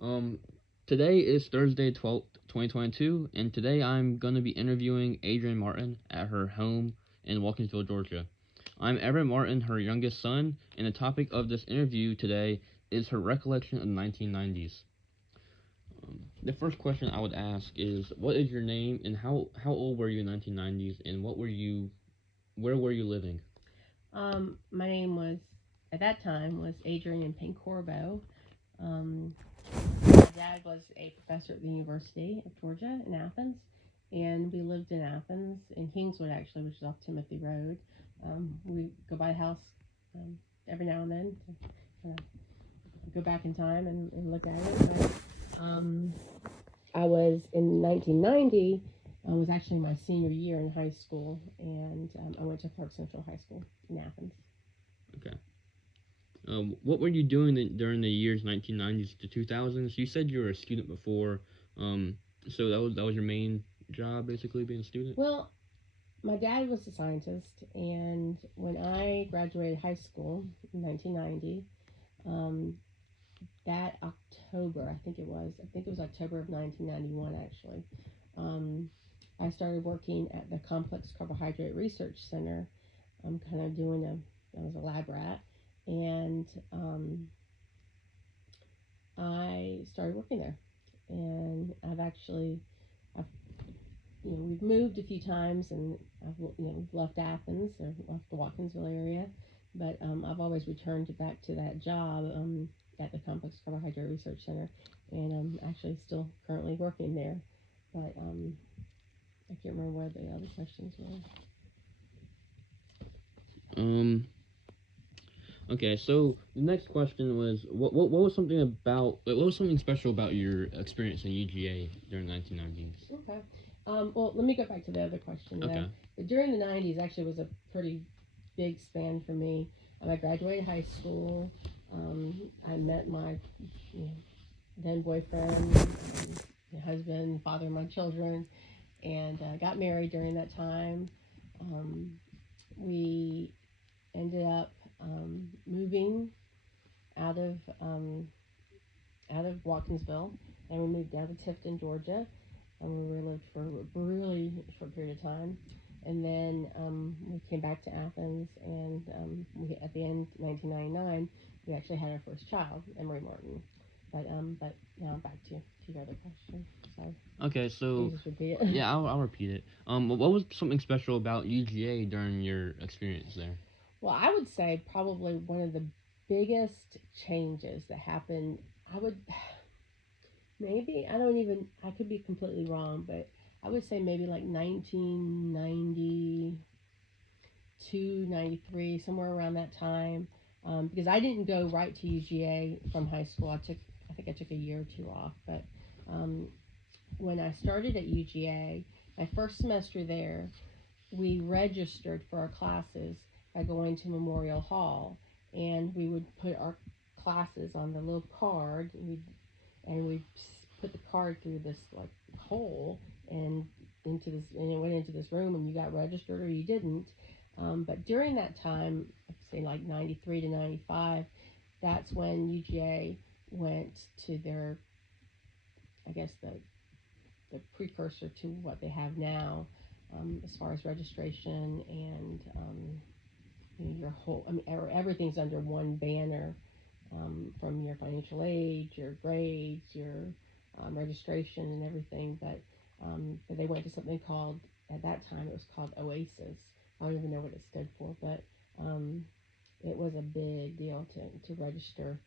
Um, Today is Thursday, 2022, and today I'm going to be interviewing Adrienne Martin at her home in Walkinsville, Georgia. I'm Everett Martin, her youngest son, and the topic of this interview today is her recollection of the 1990s. The first question I would ask is, what is your name and how old were you in the 1990s, and where were you living? My name was, at that time, was Adrienne Pancorbo. Um, my dad was a professor at the University of Georgia in Athens, and we lived in Athens, in Kingswood actually, which is off Timothy Road. We go by the house um, every now and then to kind of go back in time and look at it. But I was in 1990. Was actually my senior year in high school, and I went to Clark Central High School in Athens. Okay. What were you doing during the years 1990s to 2000s? You said you were a student before, um, so that was your main job, basically being a student. Well, my dad was a scientist, and when I graduated high school in 1990, um, that October, I think it was October of 1991 actually, um, I started working at the Complex Carbohydrate Research Center. I'm kind of I was a lab rat, and I started working there. And I've we've moved a few times, and we've left Athens or left the Watkinsville area, but I've always returned back to that job at the Complex Carbohydrate Research Center, and I'm actually still currently working there. But I can't remember what the other questions were. Um. Okay. So the next question was, what was something what was something special about your experience in UGA during the 1990s? Okay. Well, let me go back to the other question. Okay. During the 90s, actually, was a pretty big span for me. I graduated high school. I met my you know, then boyfriend, my husband, father of my children, and got married during that time. Um, we ended up moving out of um, out of Watkinsville, and we moved down to Tifton, Georgia, and we lived for a really short period of time. And then we came back to Athens, and at the end of 1999, we actually had our first child, Emery Martin. But now back to your other question. Sorry. Okay. Can you So just repeat it? yeah, I'll repeat it. What was something special about UGA during your experience there? Well, I would say probably one of the biggest changes that happened. I would maybe I could be completely wrong, but I would say maybe like 1992, 93, somewhere around that time. Because I didn't go right to UGA from high school. I think I took a year or two off. But um, when I started at UGA, my first semester there, we registered for our classes by going to Memorial Hall, and we would put our classes on the little card, and we put the card through this like hole and and it went into this room, and you got registered or you didn't. But during that time, say like 93 to 95, that's when UGA went to their, I guess, the precursor to what they have now, as far as registration and your whole. I mean, everything's under one banner, from your financial aid, your grades, your registration, and everything. But they went to something called, at that time it was called OASIS. I don't even know what it stood for, but um, it was a big deal to register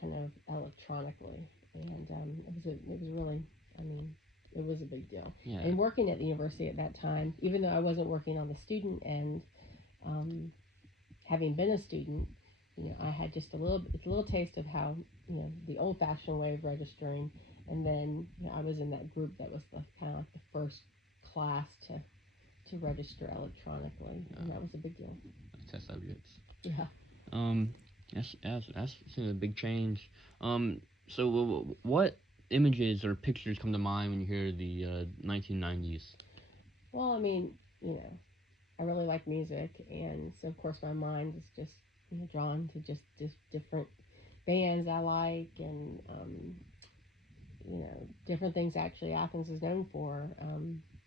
kind of electronically, and it was really, I mean, it was a big deal. Yeah. And working at the university at that time, even though I wasn't working on the student end, um, having been a student, I had just a little taste of how, the old-fashioned way of registering, and then I was in that group that was kind of like the first class to register electronically, and that was a big deal. Test subjects. Yeah. Um, that's a big change. So what images or pictures come to mind when you hear the 1990s? Well, I mean, I really like music, and so of course my mind is just drawn to just different bands I like, and different things actually Athens is known for.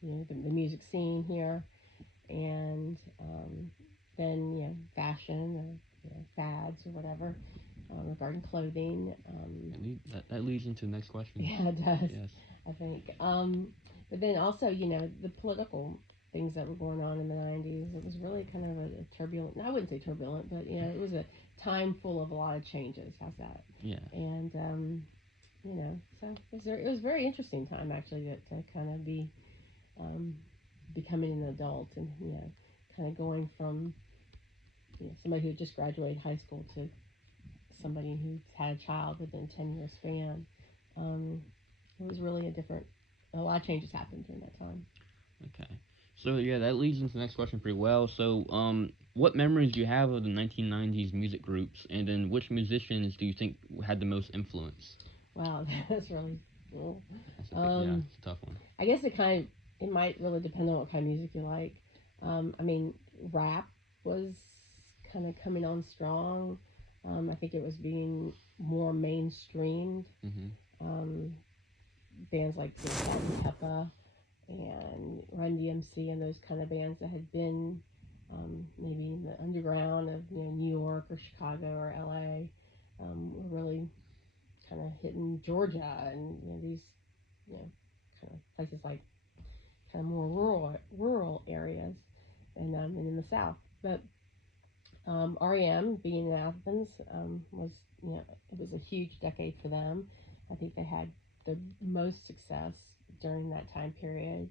The music scene here, and then fashion or fads or whatever regarding clothing. That leads into the next question. Yeah, it does. Yes. I think. But then also, the political things that were going on in the 90s. It was really kind of a turbulent, I wouldn't say turbulent, but, it was a time full of a lot of changes. How's that? Yeah. And, so it was a very interesting time, actually, to kind of be becoming an adult and, kind of going from, somebody who just graduated high school to somebody who's had a child within a 10-year span. It was really a lot of changes happened during that time. Okay. So yeah, that leads into the next question pretty well. So, what memories do you have of the 1990s music groups, and then which musicians do you think had the most influence? Wow, that's really cool. It's a tough one. I guess it might really depend on what kind of music you like. I mean, rap was kind of coming on strong. I think it was being more mainstreamed. Mm-hmm. Bands like Salt and Peppa and Run DMC and those kind of bands that had been maybe in the underground of New York or Chicago or LA were really kind of hitting Georgia and these kind of places like kind of more rural areas and in the South. But REM being in Athens was it was a huge decade for them. I think they had the most success during that time period,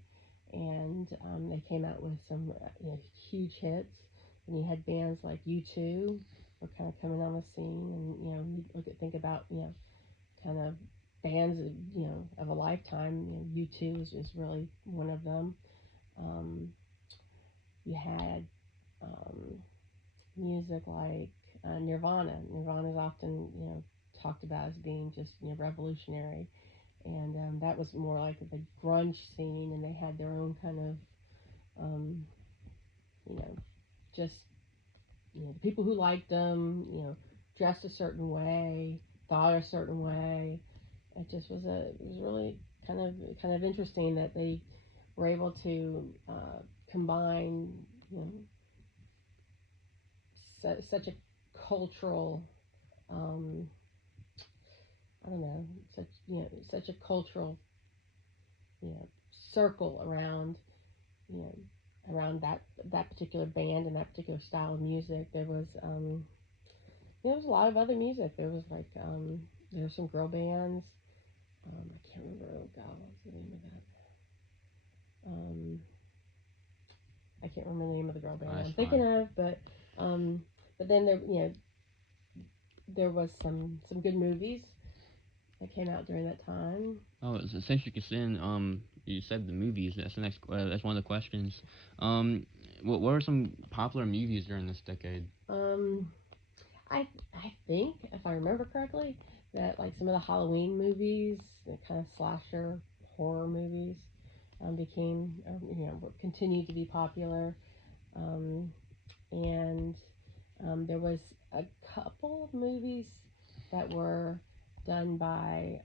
and they came out with some huge hits. And you had bands like U2 were kind of coming on the scene, and you think about kind of bands of a lifetime. U2 is really one of them. You had music like Nirvana. Nirvana is often talked about as being just revolutionary, and that was more like the grunge scene, and they had their own kind of you know just the people who liked them dressed a certain way, thought a certain way. It was really kind of interesting that they were able to combine such a cultural um, I don't know such a cultural you know circle you know around that particular band and that particular style of music. There was a lot of other music. There were some girl bands. I can't remember. Oh God, what's the name of that? I can't remember the name of the girl band I'm thinking of, but then there was some good movies that came out during that time. Oh, since you you said the movies. That's the next. That's one of the questions. What were some popular movies during this decade? I think if I remember correctly, that like some of the Halloween movies, the kind of slasher horror movies, became continued to be popular, and there was a couple of movies that were done by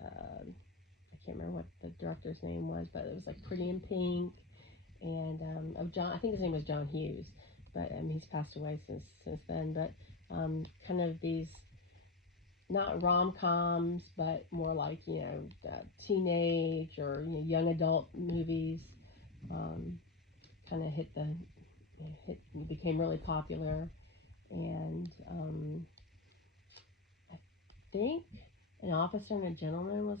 I can't remember what the director's name was, but it was like Pretty in Pink and of John. I think his name was John Hughes, but he's passed away since then. But kind of these not rom-coms, but more like teenage or young adult movies. Kind of became really popular, and I think An Officer and a Gentleman was.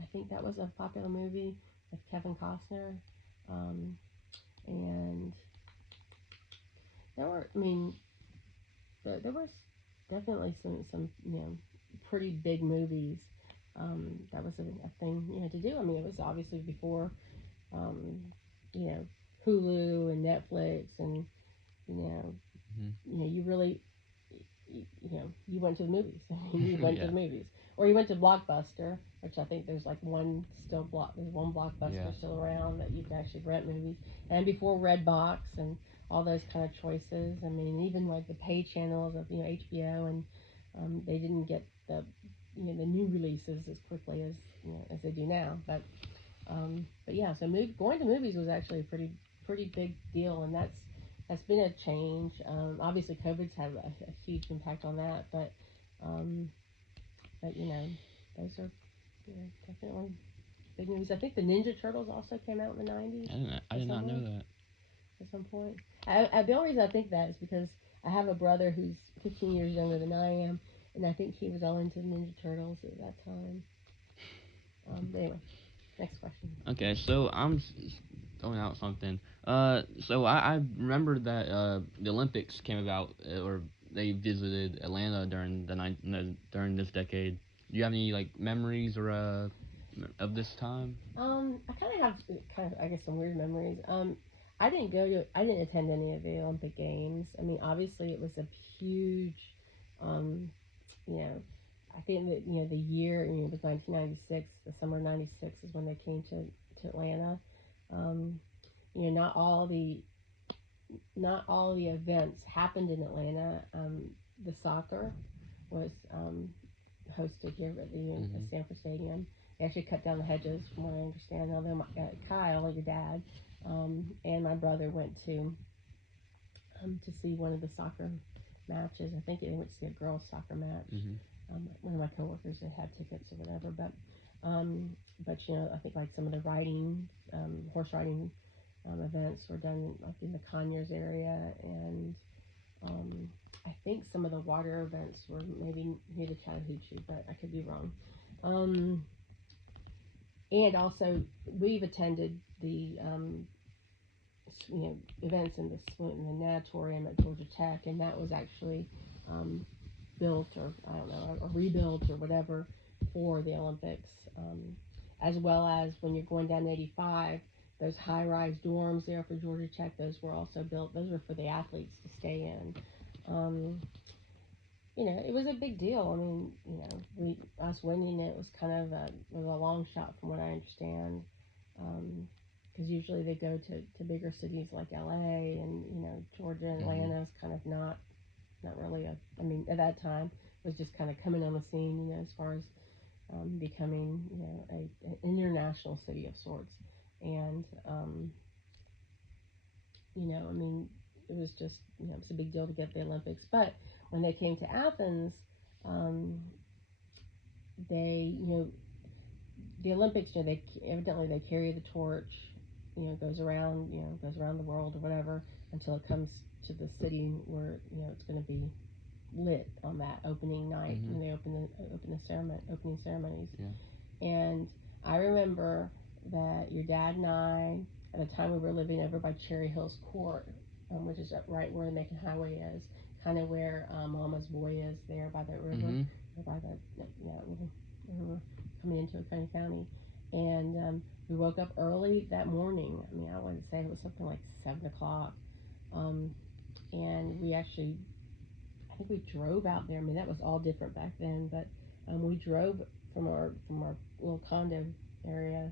I think that was a popular movie with Kevin Costner, and there was definitely some pretty big movies. That was a thing to do. I mean, it was obviously before um, you know Hulu and Netflix, and you really you went to the movies. You went to the movies, or you went to Blockbuster, which I think there's like there's one Blockbuster still around that you can actually rent movies. And before Redbox and all those kind of choices, I mean, even like the pay channels of HBO, and they didn't get the the new releases as quickly as as they do now. But yeah, so going to movies was actually a pretty big deal, and that's been a change. Obviously, COVID's had a huge impact on that, um, but those are definitely big movies. I think the Ninja Turtles also came out in the '90s. I did not know that. At some point, the only reason I think that is because I have a brother who's 15 years younger than I am, and I think he was all into Ninja Turtles at that time. But anyway, next question. Okay, so I'm throwing out something. So I remember that the Olympics came about, or they visited Atlanta during during this decade. Do you have any like memories or of this time? I kind of have I guess some weird memories. I didn't attend any of the Olympic Games. I mean, obviously it was a huge, um, you know, I think that the year it was 1996. The summer of '96 is when they came to Atlanta. Um, not all the events happened in Atlanta. The soccer was hosted here at the Sanford Stadium. They actually cut down the hedges, from what I understand. Although Kyle, your dad, and my brother went to see one of the soccer matches. I think they went to see a girls' soccer match. One of my coworkers that had tickets or whatever, but I think like some of the horse riding events were done like in the Conyers area, and I think some of the water events were maybe near the Chattahoochee, but I could be wrong. And also, we've attended the events in the natatorium at Georgia Tech, and that was actually built, or I don't know, or rebuilt or whatever for the Olympics, as well as when you're going down 85. Those high-rise dorms there for Georgia Tech, those were also built. Those were for the athletes to stay in. It was a big deal. I mean, us winning it was kind of was a long shot from what I understand. Because usually they go to bigger cities like LA, and Georgia and Atlanta is kind of not really I mean, at that time was just kind of coming on the scene, as far as becoming an international city of sorts. And I mean, it was just it was a big deal to get the Olympics. But when they came to Athens, they the Olympics, they evidently they carry the torch, goes around the world or whatever, until it comes to the city where it's going to be lit on that opening night when they opening ceremonies. Yeah. And I remember that your dad and I, at the time, we were living over by Cherry Hills Court, which is right where the Macon Highway is, kind of where Mama's Boy is there by the river, or by the river coming into Oconee County. And we woke up early that morning. I mean, I wouldn't say it was something like 7 o'clock. And we actually, I think we drove out there. I mean, that was all different back then, but we drove from our little condo area.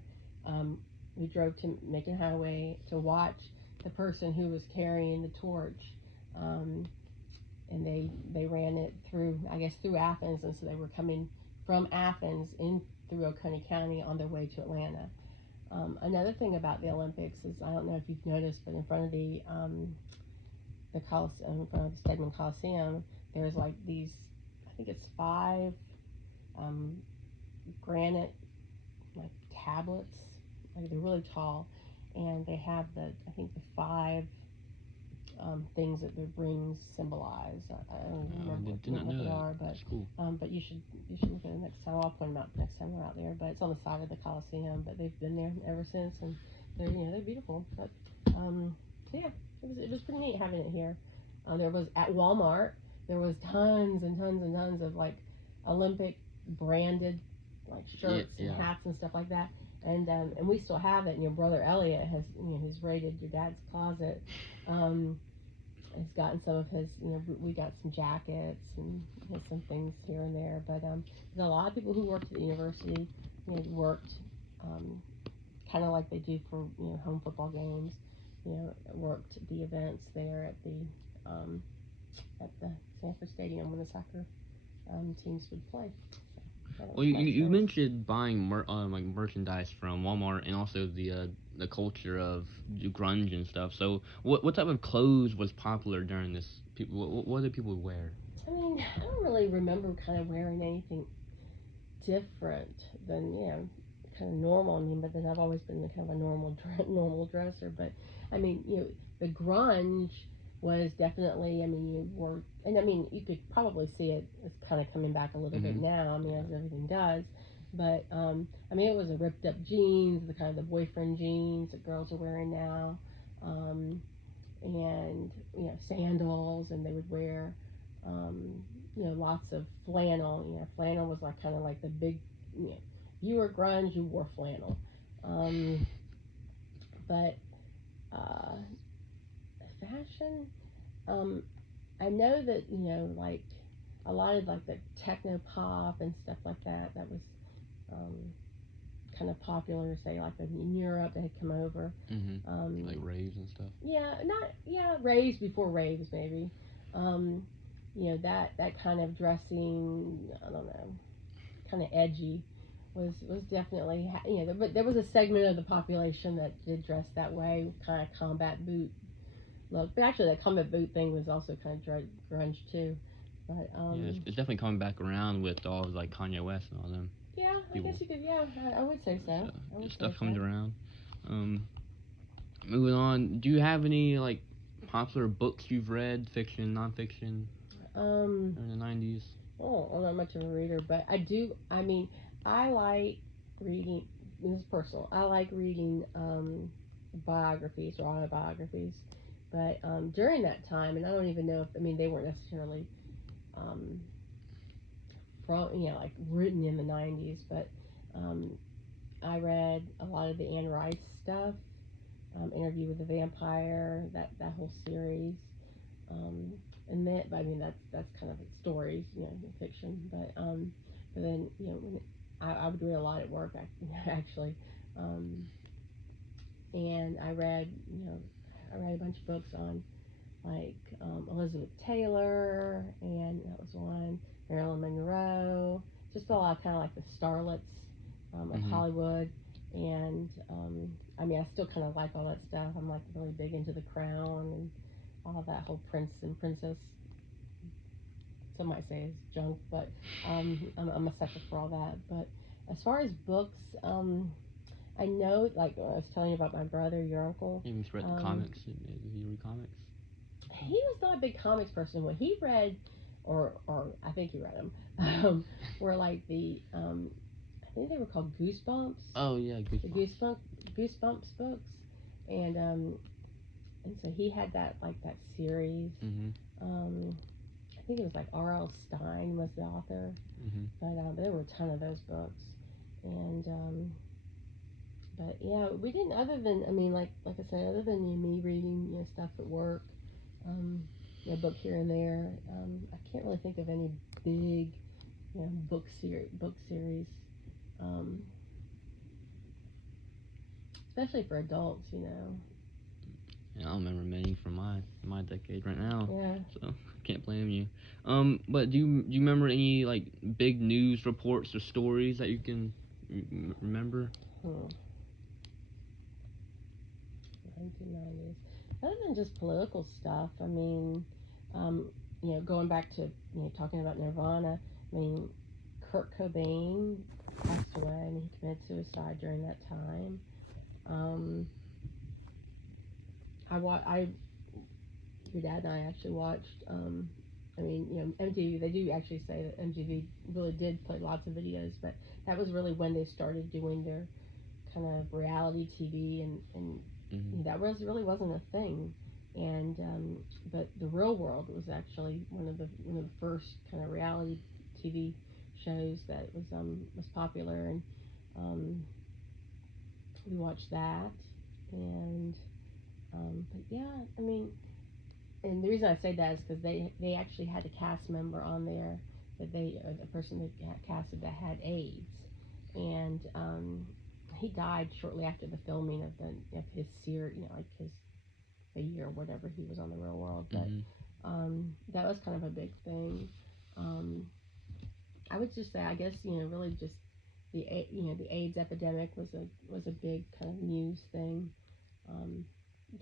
We drove to Macon Highway to watch the person who was carrying the torch, and they ran it through, I guess, through Athens, and so they were coming from Athens in through Oconee County on their way to Atlanta. Another thing about the Olympics is, I don't know if you've noticed, but in front of the Coliseum, in front of the Stedman Coliseum, there's like these, I think it's 5 granite like tablets, like they're really tall, and they have I think the 5 things that the rings symbolize. I don't remember what they are, but cool. But you should look at it next time. I'll point them out next time we're out there. But it's on the side of the Coliseum. But they've been there ever since, and they're beautiful. But so yeah, it was pretty neat having it here. There was at Walmart. There was tons and tons and tons of like Olympic branded like shirts and hats and stuff like that. And we still have it. And your brother Elliot has, who's raided your dad's closet. Has gotten some of his, we got some jackets and some things here and there. But there's a lot of people who worked at the university, worked kind of like they do for home football games. Worked the events there at the Sanford Stadium when the soccer teams would play. That was Well, my you experience. mentioned buying like merchandise from Walmart and also the culture of the grunge and stuff. So what type of clothes was popular during this? People, what did people wear? I mean, I don't really remember kind of wearing anything different than kind of normal. I mean, but then I've always been kind of a normal dresser. But I mean, the grunge was definitely. I mean, you wore, and I mean, you could probably see it. It's kind of coming back a little bit Mm-hmm. now. I mean, Yeah. as everything does. But I mean, it was a ripped up jeans, the kind of the boyfriend jeans that girls are wearing now, and sandals, and they would wear. Um, Lots of flannel. Flannel was like kind of like the big. You know, if you were grunge, you wore flannel. Um, but uh, fashion, um, I know that like a lot of like the techno pop and stuff like that. That was um, kind of popular. Say like in Europe, they had come over. Mm-hmm. Like Um, raves and stuff. yeah, not raves before raves maybe. Um, that kind of dressing. I don't know, kind of edgy was definitely but there was a segment of the population that did dress that way, kind of combat boot look. But actually, that combat boot thing was also kind of grunge too. But Yeah, it's definitely coming back around with all of, like Kanye West and all them yeah, I guess people. you could. Yeah, I would say so. So I would stuff say comes so. around. Um, Moving on. Do you have any like popular books you've read, fiction, nonfiction, Um, during the '90s? oh, I'm not much of a reader, but I do. I mean, I like reading. This is personal. I like reading biographies or autobiographies. But during that time, and I don't even know if I mean they weren't necessarily um, from like written in the '90s, but um, I read a lot of the Anne Rice stuff, Interview with the Vampire, that whole series. Um, and that, I mean, that's kind of stories, fiction. But then, I would read a lot at work, actually. Um, and I read a bunch of books on like Elizabeth Taylor, and that was one. Marilyn Monroe, just a lot of kind of like the starlets of Mm-hmm. Hollywood. And I mean, I still kind of like all that stuff. I'm like really big into The Crown and all that whole prince and princess. Some might say is junk, but I'm a sucker for all that. But as far as books, I know, like I was telling you about my brother, your uncle. Maybe you read the Um, comics. Did you read comics? he was not a big comics person. What he read, or I think he read them, were like I think they were called Goosebumps, Oh yeah, the Goosebumps. Goosebumps books, and so he had that series. Mm-hmm. Um, I think it was like R.L. Stein was the author, Mm-hmm. but there were a ton of those books, and but yeah, we didn't. Other than I mean, like I said, other than me reading stuff at work, um, a book here and there. I can't really think of any big book series, um, especially for adults. Yeah, I don't remember many from my decade right now, Yeah. so can't blame you. But do you remember any like big news reports or stories that you can remember? Hmm. 1990s. Other than just political stuff, I mean, um, going back to talking about Nirvana. I mean, Kurt Cobain passed away. I mean, he committed suicide during that time. Um, I your dad and I actually watched. I mean, MTV. They do actually say that MTV really did play lots of videos, but that was really when they started doing their kind of reality TV, and Mm-hmm. that really wasn't a thing. And but The Real World was actually one of the first kind of reality TV shows that was popular, and um, we watched that. And but yeah, I mean, and the reason I say that is because they actually had a cast member on there that the person that got casted that had AIDS, and he died shortly after the filming of his series, like his a year or whatever he was on The Real World. But Mm-hmm. that was kind of a big thing. Um, I would just say, I guess, really just the AIDS epidemic was a big kind of news thing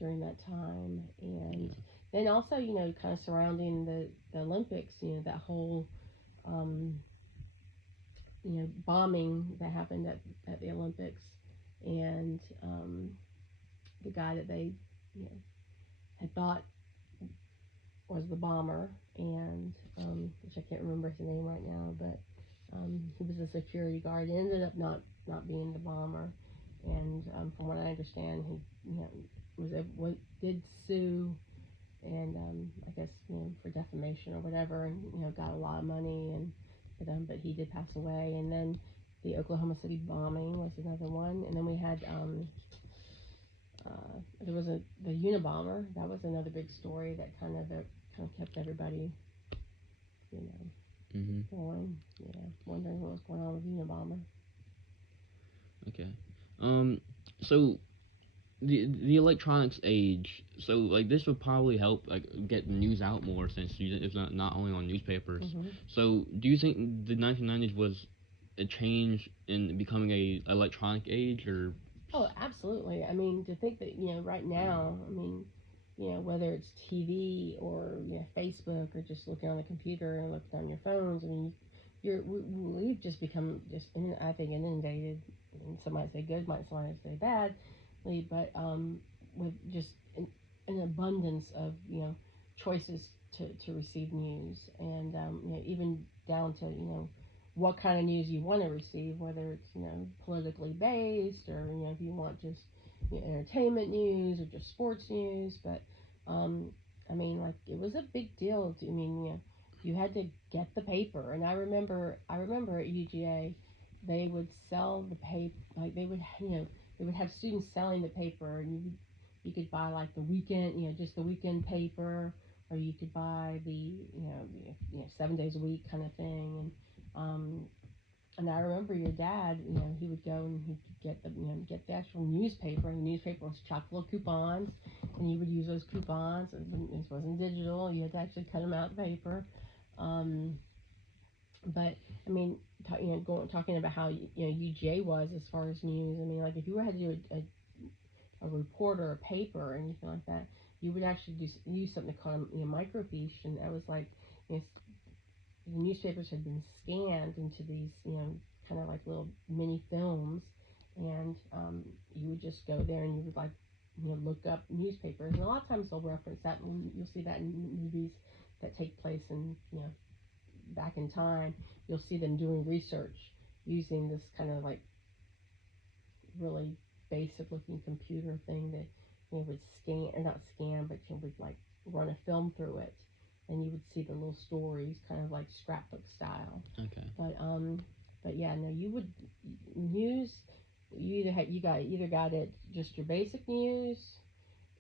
during that time, and then also, kind of surrounding the Olympics, that whole um, bombing that happened at the Olympics, and the guy that they had thought was the bomber, and which I can't remember his name right now, but he was a security guard. It ended up not being the bomber, and from what I understand, he did sue, and I guess for defamation or whatever, and got a lot of money, and but he did pass away. And then the Oklahoma City bombing was another one, and then we had there was the Unabomber. That was another big story that kind of kept everybody, going, wondering what was going on with Unabomber. Okay. So the electronics age. So like this would probably help like get news out more since it's not only on newspapers. Mm-hmm. So do you think the 1990s was a change in becoming a electronic age, or? Oh, absolutely. I mean, to think that right now, I mean, whether it's TV or Facebook or just looking on the computer and looking on your phones, I mean, we've just become I think inundated. And some might say good, some might say bad, but with just an abundance of choices to receive news, and even down to what kind of news you want to receive, whether it's politically based, or if you want just entertainment news or just sports news. But I mean, like, it was a big deal. I mean, you had to get the paper, and I remember at UGA, they would sell the paper, like they would have students selling the paper, and you could buy like the weekend, just the weekend paper, or you could buy the 7 days a week kind of thing. And I remember your dad, he would go and he'd get the actual newspaper, and the newspaper was chock full of coupons, and he would use those coupons. This wasn't digital; you had to actually cut them out of the paper. But I mean, talking about how UGA was as far as news. I mean, like, if you had to do a report or a paper or anything like that, you would actually use something called microfiche, and that was like, the newspapers had been scanned into these kind of like little mini films, and you would just go there and you would, like, look up newspapers, and a lot of times they'll reference that, and you'll see that in movies that take place in back in time. You'll see them doing research using this kind of like really basic looking computer thing that would scan, or not scan, but would like run a film through it, and you would see the little stories, kind of like scrapbook style. Okay. But yeah, no, you would news. You either got it just your basic news.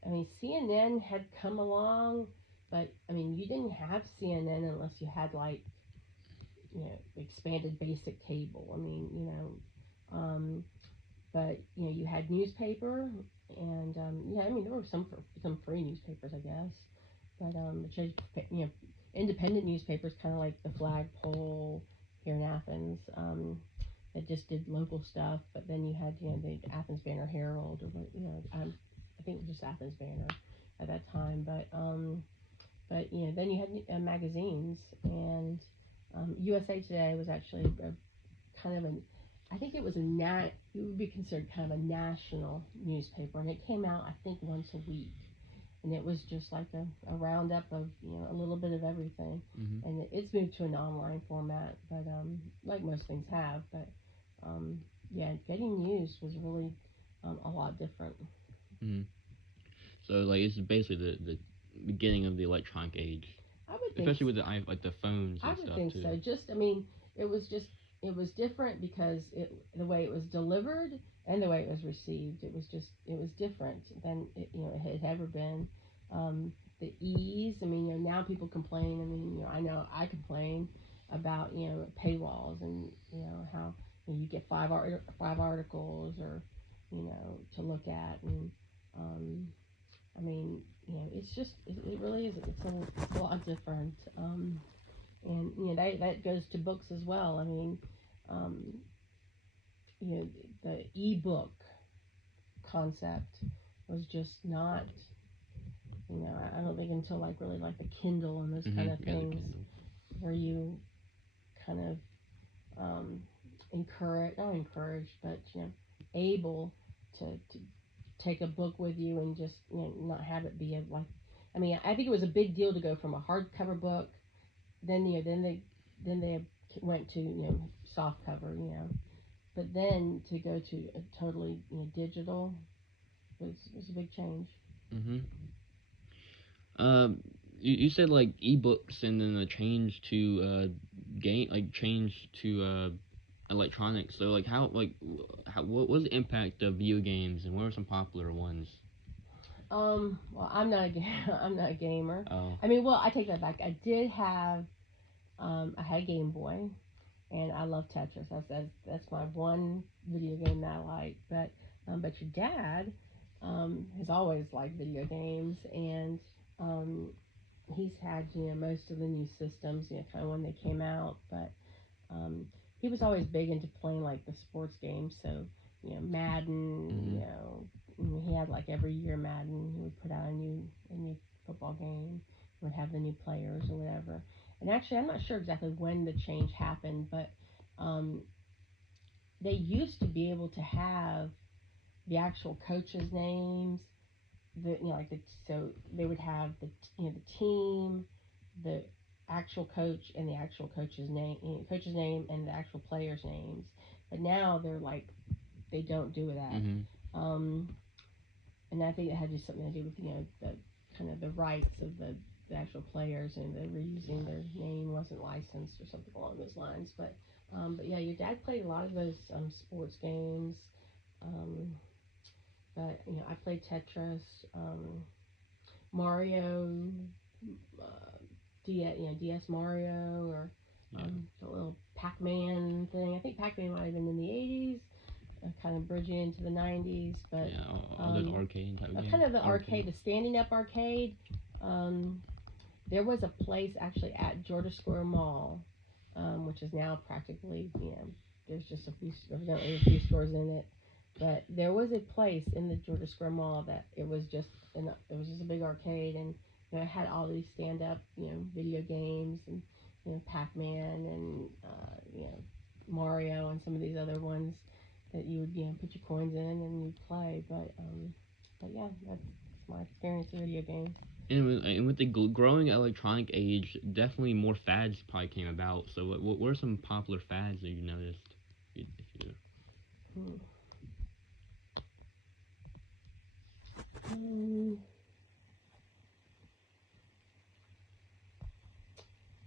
I mean, CNN had come along, but I mean, you didn't have CNN unless you had like expanded basic cable. I mean, but you had newspaper, and I mean, there were some free newspapers, I guess, but independent newspapers, kind of like the Flagpole here in Athens, that just did local stuff. But then you had the Athens Banner Herald, or I think it was just Athens Banner at that time. But then you had magazines, and USA Today was actually kind of I think it would be considered kind of a national newspaper, and it came out, I think, once a week, and it was just like a roundup of a little bit of everything. Mm-hmm. And it's moved to an online format, but like most things have. But yeah, getting news was really a lot different. Mm-hmm. So like it's basically the beginning of the electronic age. I would think, especially with the phones and I would stuff think too. so. I mean, it was different because the way it was delivered and the way it was received. It was different than it had ever been. The ease. I mean, now people complain. I mean, I know I complain about paywalls, and how you get five articles, or to look at, and I mean, it's just it really is. It's a lot different. and that goes to books as well. I mean, um, the e-book concept was just not. I don't think until like really like the Kindle and those kind of Yeah, the things Kindle. where you kind of not encouraged, but able to take a book with you and just not have it be a like. I mean, I think it was a big deal to go from a hardcover book, then they went to soft cover, but then to go to a totally digital was a big change. Mm-hmm. Um, you said like ebooks and then a change to change to electronics. So like what was the impact of video games and what were some popular ones? Well, I'm not I'm not a gamer. Oh. I mean, well, I take that back. I did have I had a Game Boy, and I love Tetris. That's my one video game that I like. But your dad has always liked video games, and um, he's had most of the new systems, kind of when they came out. But um, he was always big into playing like the sports games. So Madden. Mm-hmm. He had like every year Madden. He would put out a new football game. Would have the new players or whatever. And actually, I'm not sure exactly when the change happened, but um, they used to be able to have the actual coaches' names. So they would have the team, the actual coach, and the actual coach's name, and the actual players' names. But now they're like they don't do that. Mm-hmm. Um, and I think it had just something to do with the kind of the rights of the actual players, and the reusing their name wasn't licensed or something along those lines. But yeah, your dad played a lot of those sports games. Um, but I played Tetris, Mario, uh, DS Mario, or Yeah. the little Pac-Man thing. I think Pac-Man might have been in the '80s, kind of bridging into the '90s. But Yeah. All those arcade type games. kind of the arcade, the standing up arcade. Um, there was a place actually at Georgia Square Mall, which is now practically, there's just evidently a few stores in it. But there was a place in the Georgia Square Mall that it was just a big arcade, and it had all these stand up, video games, and Pac-Man, and Mario, and some of these other ones that you would put your coins in and you'd play. But yeah, that's my experience with video games. And with the growing electronic age, definitely more fads probably came about. So what were some popular fads that you noticed? If you Hmm. Um,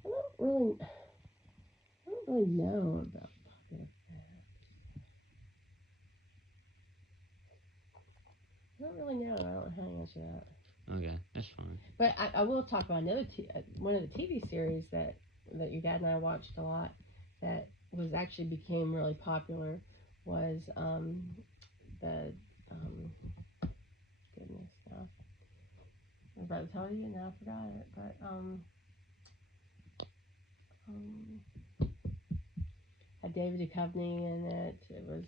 I don't really, I don't really know about popular fads. I don't really know. I don't know how to answer that. Okay, that's fine. But I will talk about one of the TV series that your dad and I watched a lot that was actually became really popular was the goodness now I was about to tell you and now I forgot it, but um had David Duchovny in it. It was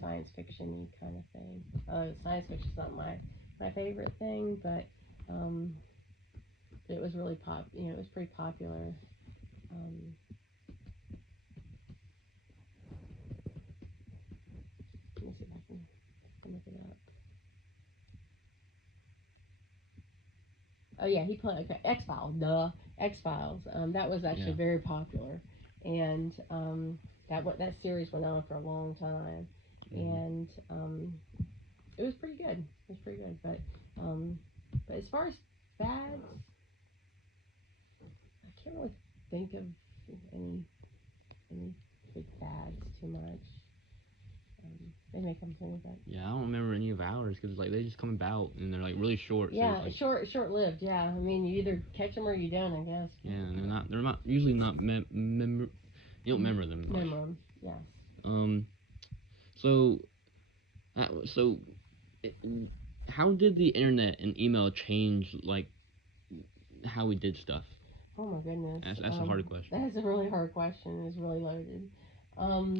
science fiction kind of thing. Science fiction's not my favorite thing, but um, it was really it was pretty popular. Um, Let me see if I can look it up. Oh yeah, he played X Files. Duh, X Files. That was actually Yeah. very popular, and that series went on for a long time, Mm-hmm. and it was pretty good. It was pretty good, um, but as far as fads, I can't really think of any any big fads too much. They may come to me, but Yeah, I don't remember any of ours because like they just come about and they're like really short. So it's yeah, like short lived. Yeah, I mean you either catch them or you don't, I guess. yeah, and they're not usually not you don't remember them much. Remember them, yes. Um. So so it, how did the internet and email change like how we did stuff? Oh my goodness. That's a hard question. That's a really hard question. It's really loaded.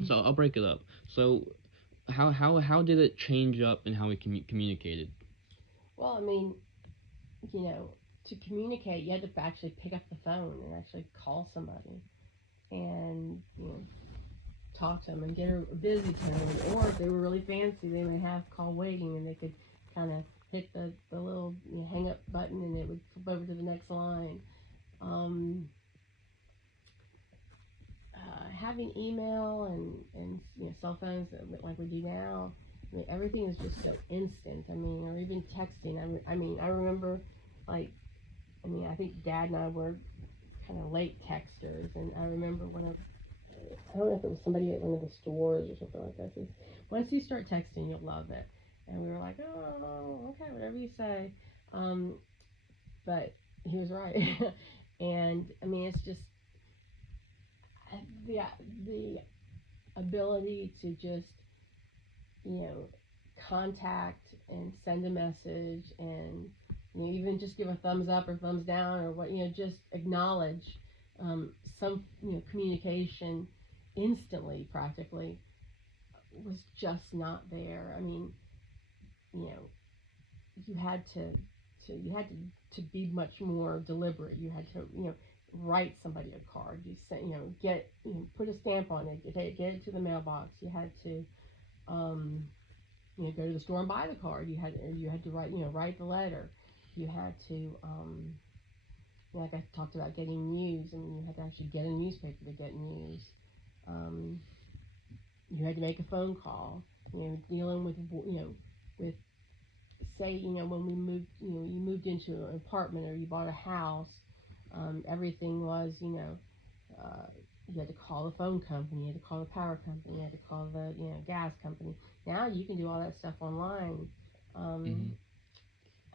So I'll break it up. So how did it change up in how we communicated? Well, I mean, you know, to communicate, you had to actually pick up the phone and actually call somebody and, you know, talk to them and get a busy tone. Or if they were really fancy, they may have call waiting and they could kind of hit the little, you know, hang up button and it would flip over to the next line. Um, Having email and you know, cell phones like we do now, I mean, everything is just so instant. I mean, or even texting. I mean, I remember, like, I mean, I think Dad and I were kind of late texters, and I remember I don't know if it was somebody at one of the stores or something like that. Says, once you start texting, you'll love it. And we were like, oh, okay, whatever you say. Um, but he was right. And I mean, it's just the the ability to just, you know, contact and send a message and, you know, even just give a thumbs up or thumbs down or what, you know, just acknowledge some, you know, communication instantly practically was just not there. I mean, you know, you had to be much more deliberate. You had to, you know, write somebody a card. You sent, you know, put a stamp on it, get it to the mailbox. You had to you know, go to the store and buy the card. You had to write, you know, write the letter. You had to, you know, like I talked about getting news. I mean, you had to actually get a newspaper to get news. Um, you had to make a phone call. You know, dealing with, you know, with, say, you know, when we moved, you know, you moved into an apartment or you bought a house. Everything was, you know, uh, you had to call the phone company, you had to call the power company, you had to call the, you know, gas company. Now you can do all that stuff online. Mm-hmm.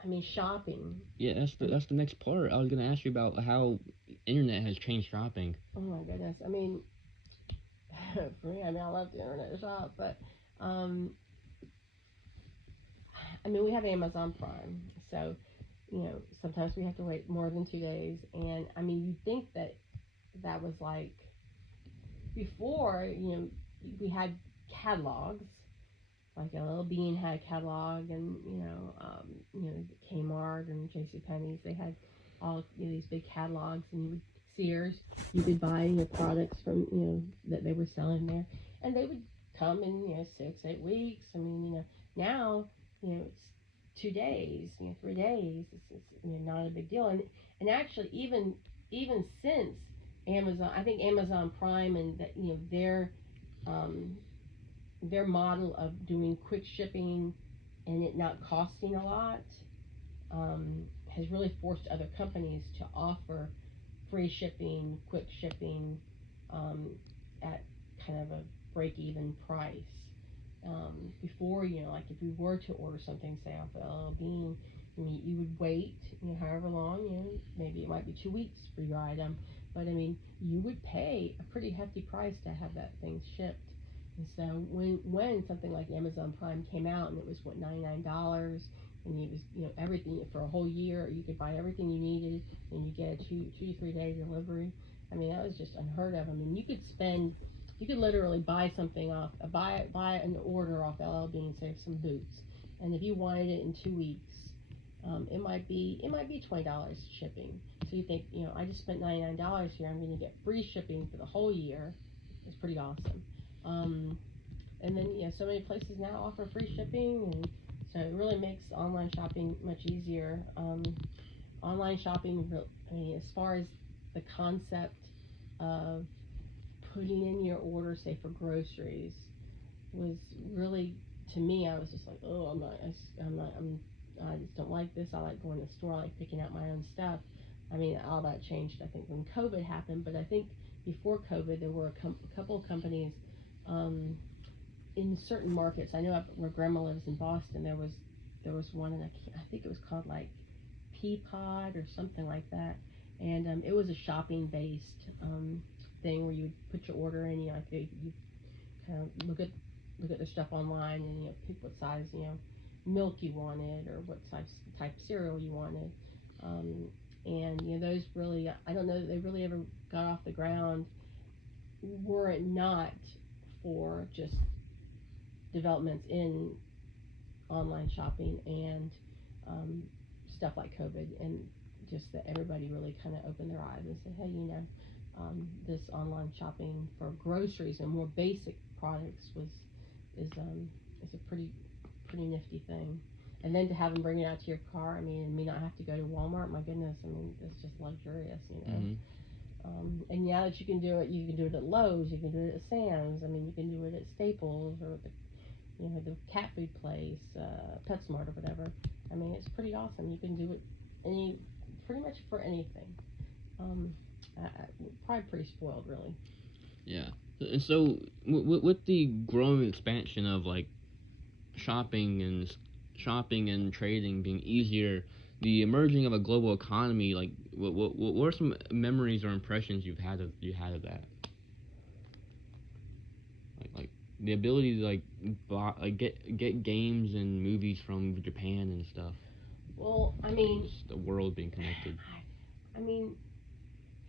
I mean, shopping. Yeah, that's the next part. I was gonna ask you about how internet has changed shopping. Oh my goodness. I mean, for me, I mean, I love the internet to shop, but um, I mean, we have Amazon Prime, so, you know, sometimes we have to wait more than 2 days, and I mean, you'd think that that was like before, you know, we had catalogs, like a Little Bean had a catalog, and you know, Kmart and J.C. Penney's, they had all, you know, these big catalogs, and you would Sears, you could buy, you know, products from, you know, that they were selling there, and they would come in, you know, 6-8 weeks. I mean, you know, now, you know, it's 2 days, you know, 3 days. It's you know, not a big deal, and actually even since Amazon, I think Amazon Prime and that, you know, um, their model of doing quick shipping and it not costing a lot has really forced other companies to offer free shipping, quick shipping um, at kind of a break-even price. Before, you know, like if we were to order something, say off of LL Bean, I mean, you would wait, you know, however long, you know, maybe it might be 2 weeks for your item, but I mean, you would pay a pretty hefty price to have that thing shipped. And so when something like Amazon Prime came out and it was what, $99, and it was, you know, everything for a whole year, you could buy everything you needed, and you get a 2 to 3 day delivery. I mean, that was just unheard of. I mean, you could literally buy something off, buy an order off LL Bean, say some boots, and if you wanted it in 2 weeks, it might be $20 shipping. So you think, you know, I just spent $99 here, I'm going to get free shipping for the whole year. It's pretty awesome. And then, yeah, so many places now offer free shipping, and so it really makes online shopping much easier. Online shopping, I mean, as far as the concept of putting in your order, say for groceries, was really, to me, I was just like, oh, I just don't like this. I like going to the store. I like picking out my own stuff. I mean, all that changed, I think, when COVID happened. But I think before COVID, there were a couple of companies in certain markets. I know up where Grandma lives in Boston, there was one, and I think it was called like Peapod or something like that, and it was a shopping based thing where you would put your order in. You know, like you kind of look at the stuff online, and, you know, pick what size, you know, milk you wanted or what size type cereal you wanted, um, and those really, I don't know that they really ever got off the ground were it not for just developments in online shopping and um, stuff like COVID, and just that everybody really kind of opened their eyes and said, hey, this online shopping for groceries and more basic products is a pretty nifty thing. And then to have them bring it out to your car, I mean, and me not have to go to Walmart, my goodness, I mean, it's just luxurious. Mm-hmm. And now that you can do it at Lowe's, you can do it at Sam's. I mean, you can do it at Staples or the cat food place, PetSmart or whatever. I mean, it's pretty awesome. You can do it pretty much for anything. Probably pretty spoiled, really. Yeah. And so, with the growing expansion of like shopping and trading being easier, the emerging of a global economy, like what are some memories or impressions you had of that? Like the ability to get games and movies from Japan and stuff. Well, I mean, just the world being connected. I mean,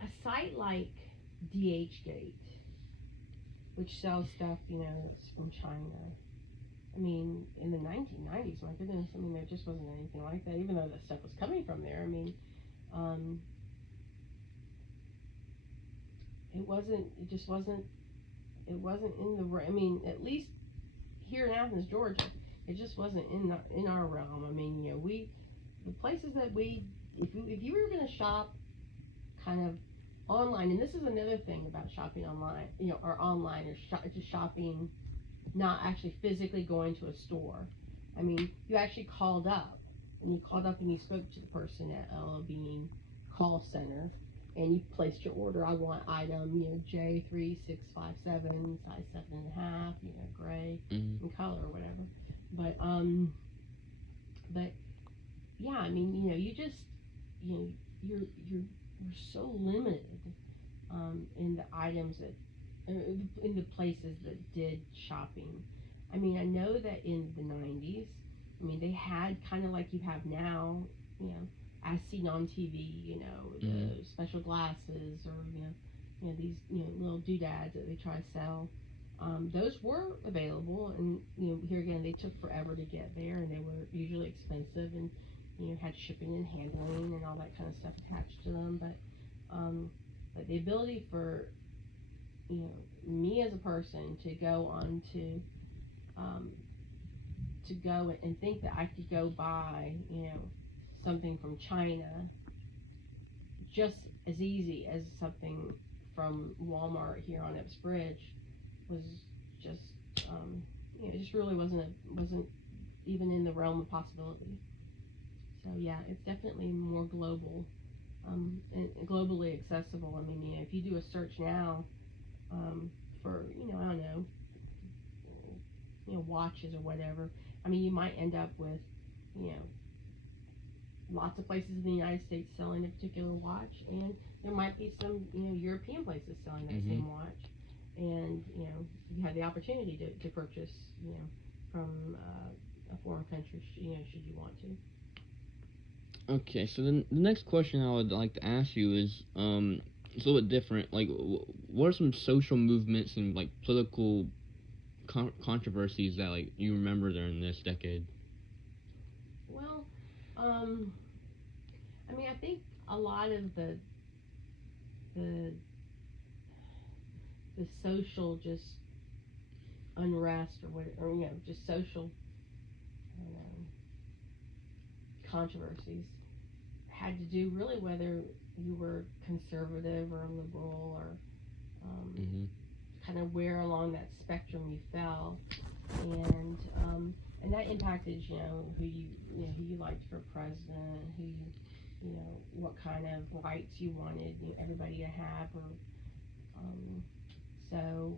a site like DHgate, which sells stuff, that's from China. I mean, in the 1990s, my goodness, I mean, there just wasn't anything like that, even though that stuff was coming from there. I mean, it wasn't in the, I mean, at least here in Athens, Georgia, it just wasn't in our realm. I mean, the places that if you were going to shop kind of online, and this is another thing about shopping online, or online, or just shopping, not actually physically going to a store. I mean, you actually called up, and you spoke to the person at LL Bean call center, and you placed your order. I want item, J3657, size 7.5, gray in color or whatever. But yeah, I mean, you just, you're so limited in the items that, in the places that did shopping. I mean, I know that in the 90s, I mean, they had kind of like you have now, as seen on TV, the special glasses, or these little doodads that they try to sell. Those were available, and here again, they took forever to get there, and they were usually expensive, and had shipping and handling and all that kind of stuff attached to them. But the ability for me as a person to go on to go and think that I could go buy something from China just as easy as something from Walmart here on Epps Bridge was just it just really wasn't even in the realm of possibility. So yeah, it's definitely more global, and globally accessible. I mean, if you do a search now for I don't know, watches or whatever, I mean, you might end up with lots of places in the United States selling a particular watch, and there might be some European places selling that same watch, and you have the opportunity to purchase from a foreign country should you want to. Okay, so then the next question I would like to ask you is it's a little bit different. Like, what are some social movements and like political controversies that like you remember during this decade? Well, I mean, I think a lot of the social just unrest or just social controversies had to do really whether you were conservative or liberal or kind of where along that spectrum you fell, and that impacted who you liked for president, who what kind of rights you wanted everybody to have, or so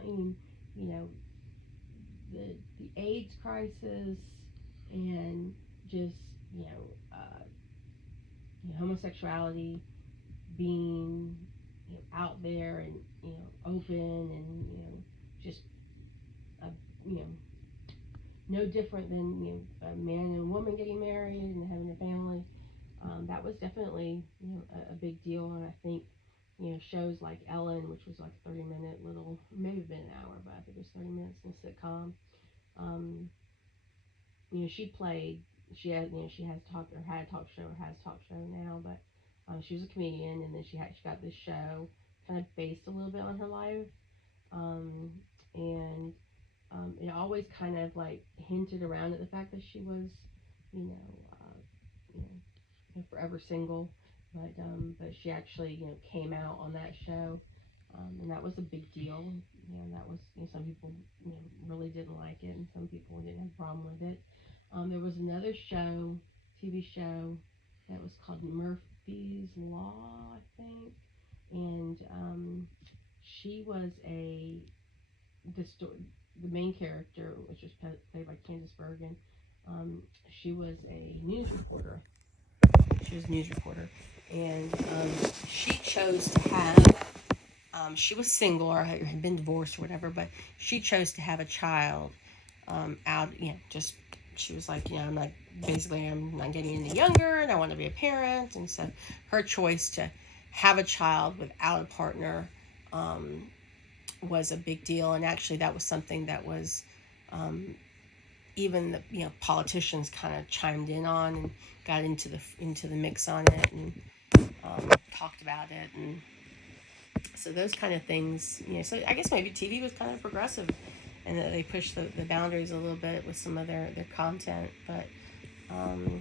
I mean the AIDS crisis and just homosexuality being out there and open and just no different than a man and a woman getting married and having a family. That was definitely a big deal, and I think shows like Ellen, which was like 30-minute little, maybe been an hour, but I think it was 30 minutes, little sitcom. Um, she played. She has talk or had a talk show or has a talk show now, but she was a comedian, and then she got this show kind of based a little bit on her life, um, and it always kind of like hinted around at the fact that she was, you know, you forever single, but she actually came out on that show, and that was a big deal. That was some people really didn't like it, and some people didn't have a problem with it. There was another show, TV show, that was called Murphy's Law, I think, and she was the main character, which was played by Candice Bergen. She was a news reporter. And she chose to have. She was single or had been divorced or whatever, but she chose to have a child. Out, just she was like, I'm not getting any younger, and I want to be a parent, and so her choice to have a child without a partner was a big deal, and actually that was something that was even the politicians kind of chimed in on and got into the mix on it, and talked about it, and so those kind of things. So I guess maybe TV was kind of progressive, and that they pushed the boundaries a little bit with some of their content. But the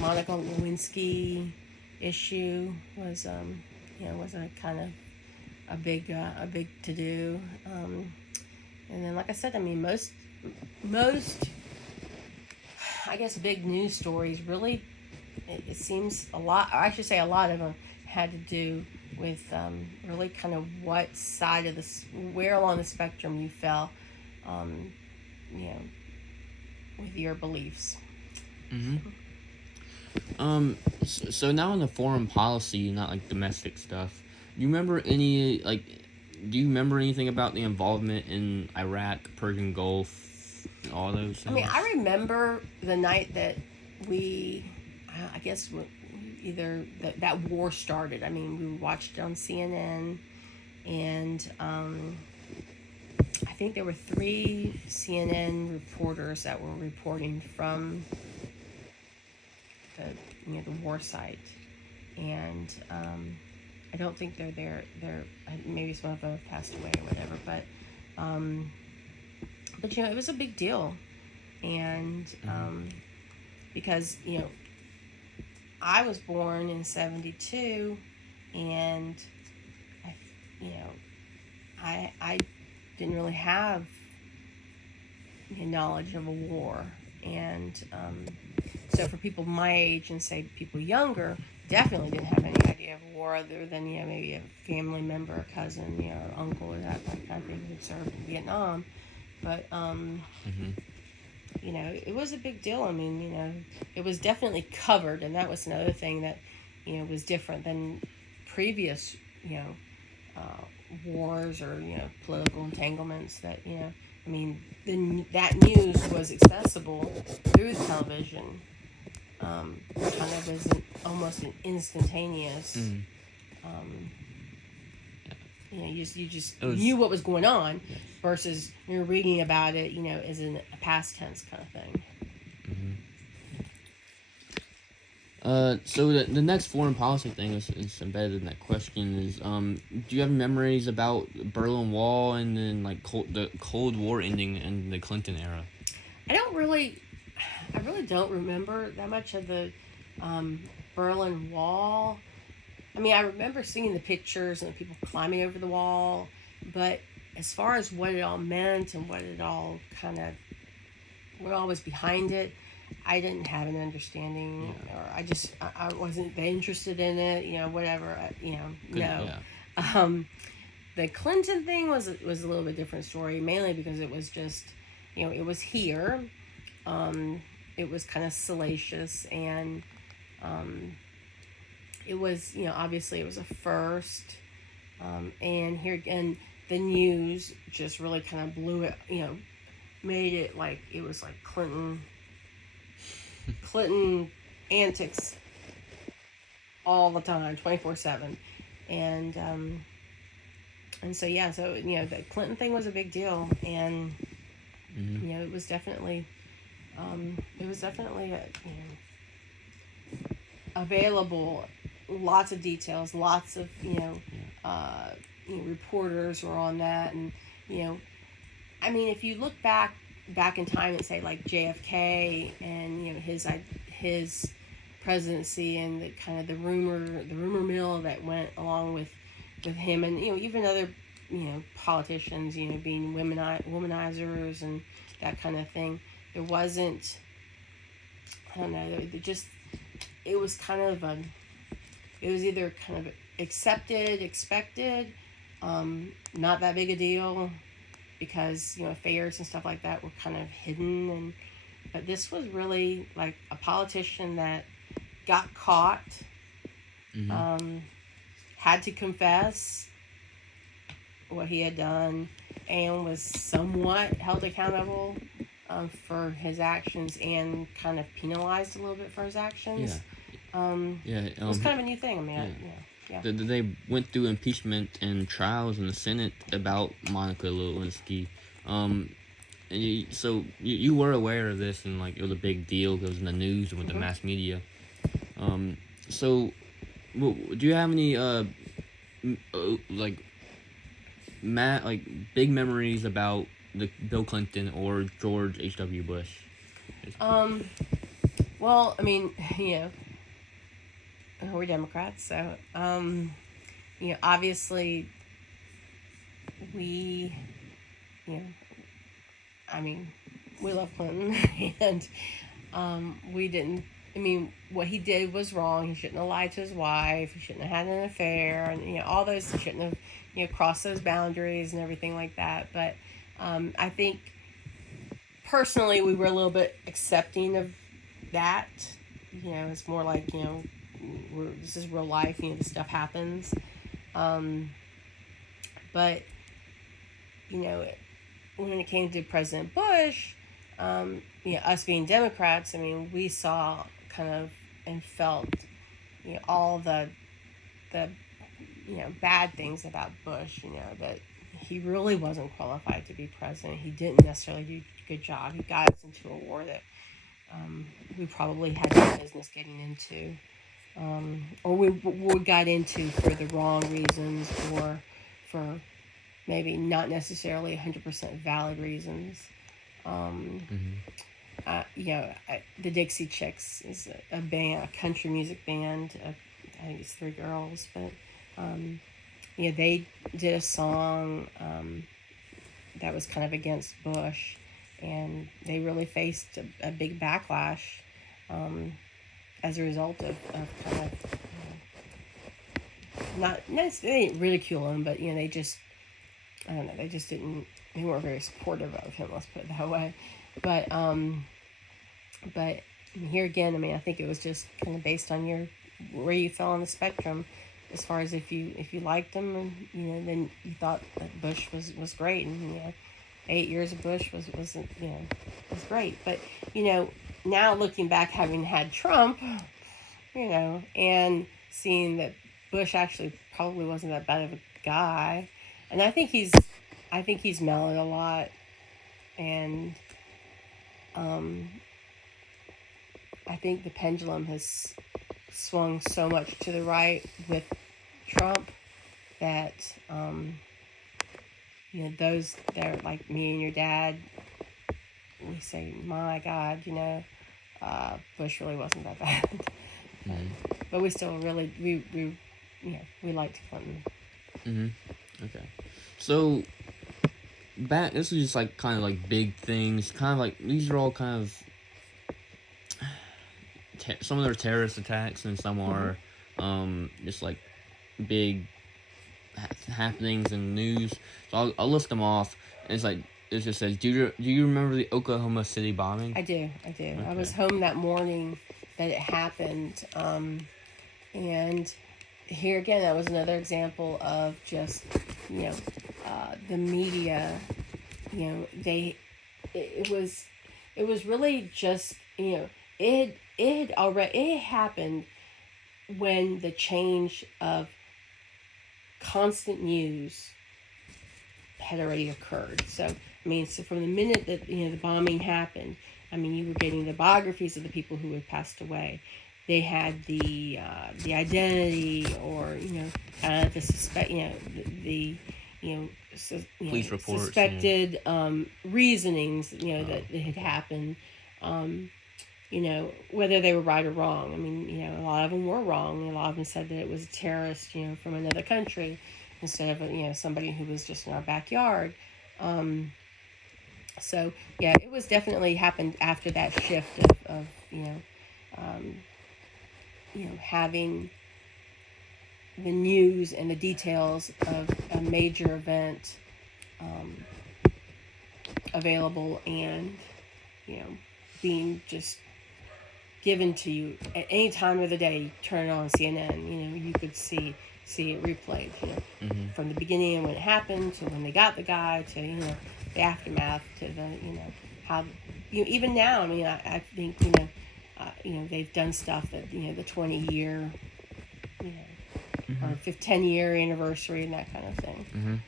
Monica Lewinsky issue was was a kind of a big to do, and then like I said, I mean most I guess big news stories really, it seems a lot of them had to do with really kind of what side of where along the spectrum you fell, with your beliefs. So now in the foreign policy, not like domestic stuff, do you remember anything about the involvement in Iraq, Persian Gulf, all those things? I mean, I remember the night that I guess either that war started. I mean, we watched it on CNN, and I think there were 3 CNN reporters that were reporting from the war site, and I don't think they're there. Maybe some of them have passed away or whatever, but it was a big deal, and because I was born in 1972, and I didn't really have knowledge of a war, and so for people my age and say people younger, definitely didn't have any idea of war other than maybe a family member, a cousin, or uncle, or that kind of thing who served in Vietnam, but it was a big deal. I mean, it was definitely covered, and that was another thing that, was different than previous, wars or, political entanglements that, that news was accessible through television, kind of as almost an instantaneous, you just knew what was going on, versus you're reading about it, as in a past tense kind of thing. So the next foreign policy thing is embedded in that question is, do you have memories about Berlin Wall and then the Cold War ending in the Clinton era? I really don't remember that much of the Berlin Wall. I mean, I remember seeing the pictures and the people climbing over the wall, but as far as what it all meant and what all was behind it, I didn't have an understanding, or I wasn't interested in it, whatever, no. Yeah. The Clinton thing was a little bit different story, mainly because it was just, it was here, it was kind of salacious, and it was, obviously it was a first, and here again, the news just really kind of blew it, made it like it was like Clinton antics all the time, 24/7, and so yeah, so the Clinton thing was a big deal, and it was definitely available, lots of details, lots of reporters were on that, and I mean, if you look back in time and say like JFK and his presidency and the kind of the rumor mill that went along with him, and even other politicians being womanizers and that kind of thing, there wasn't, I don't know, it was kind of it was either kind of accepted, expected, not that big a deal, because affairs and stuff like that were kind of hidden, but this was really like a politician that got caught, had to confess what he had done, and was somewhat held accountable for his actions, and kind of penalized a little bit for his actions. It was kind of a new thing. I mean, They went through impeachment and trials in the Senate about Monica Lewinsky. So you were aware of this, and like it was a big deal. It was in the news and with the mass media. So, do you have any big memories about Bill Clinton or George H.W. Bush? Well, I mean, we're Democrats, so obviously we, I mean, we love Clinton, and we didn't. I mean, what he did was wrong. He shouldn't have lied to his wife. He shouldn't have had an affair, and all those. He shouldn't have crossed those boundaries and everything like that. But I think personally, we were a little bit accepting of that. It's more like this is real life. This stuff happens. But when it came to President Bush, us being Democrats, I mean, we saw kind of and felt all the bad things about Bush. That he really wasn't qualified to be president. He didn't necessarily do a good job. He got us into a war that we probably had no business getting into, or we got into for the wrong reasons, or for maybe not necessarily 100% valid reasons. The Dixie Chicks is a band, a country music band. I think it's 3 girls, but they did a song that was kind of against Bush, and they really faced a big backlash as a result of kind of they didn't ridicule him, but they just, I don't know, they weren't very supportive of him, let's put it that way. But here again, I mean, I think it was just kind of based on where you fell on the spectrum, as far as if you liked him, and then you thought that Bush was great, and 8 years of Bush was great. But now looking back, having had Trump, and seeing that Bush actually probably wasn't that bad of a guy, and I think he's mellowed a lot, and I think the pendulum has swung so much to the right with Trump that those that are like me and your dad, we say, my God, Bush really wasn't that bad. But we still really we liked Clinton. Okay, so this is just like kind of like big things, kind of like these are all kind of some of them are terrorist attacks, and some are just like big happenings in the news. So I'll list them off. And it's like, it just says, do you remember the Oklahoma City bombing? I do. Okay. I was home that morning that it happened, and here again, that was another example of just the media. They it was really just, it happened when the change of constant news had already occurred. So I mean, so from the minute that the bombing happened, I mean, you were getting the biographies of the people who had passed away. They had the identity, or the suspect, Police reports, suspected reasonings, that it had happened. Whether they were right or wrong. I mean, a lot of them were wrong. A lot of them said that it was a terrorist, from another country, instead of somebody who was just in our backyard. So yeah, it was definitely happened after that shift of having the news and the details of a major event available, and being just given to you at any time of the day. You turn it on CNN, you could see it replayed, from the beginning when it happened to when they got the guy to the aftermath to the how even now. I mean, I think they've done stuff that the 20-year or 10-year anniversary and that kind of thing.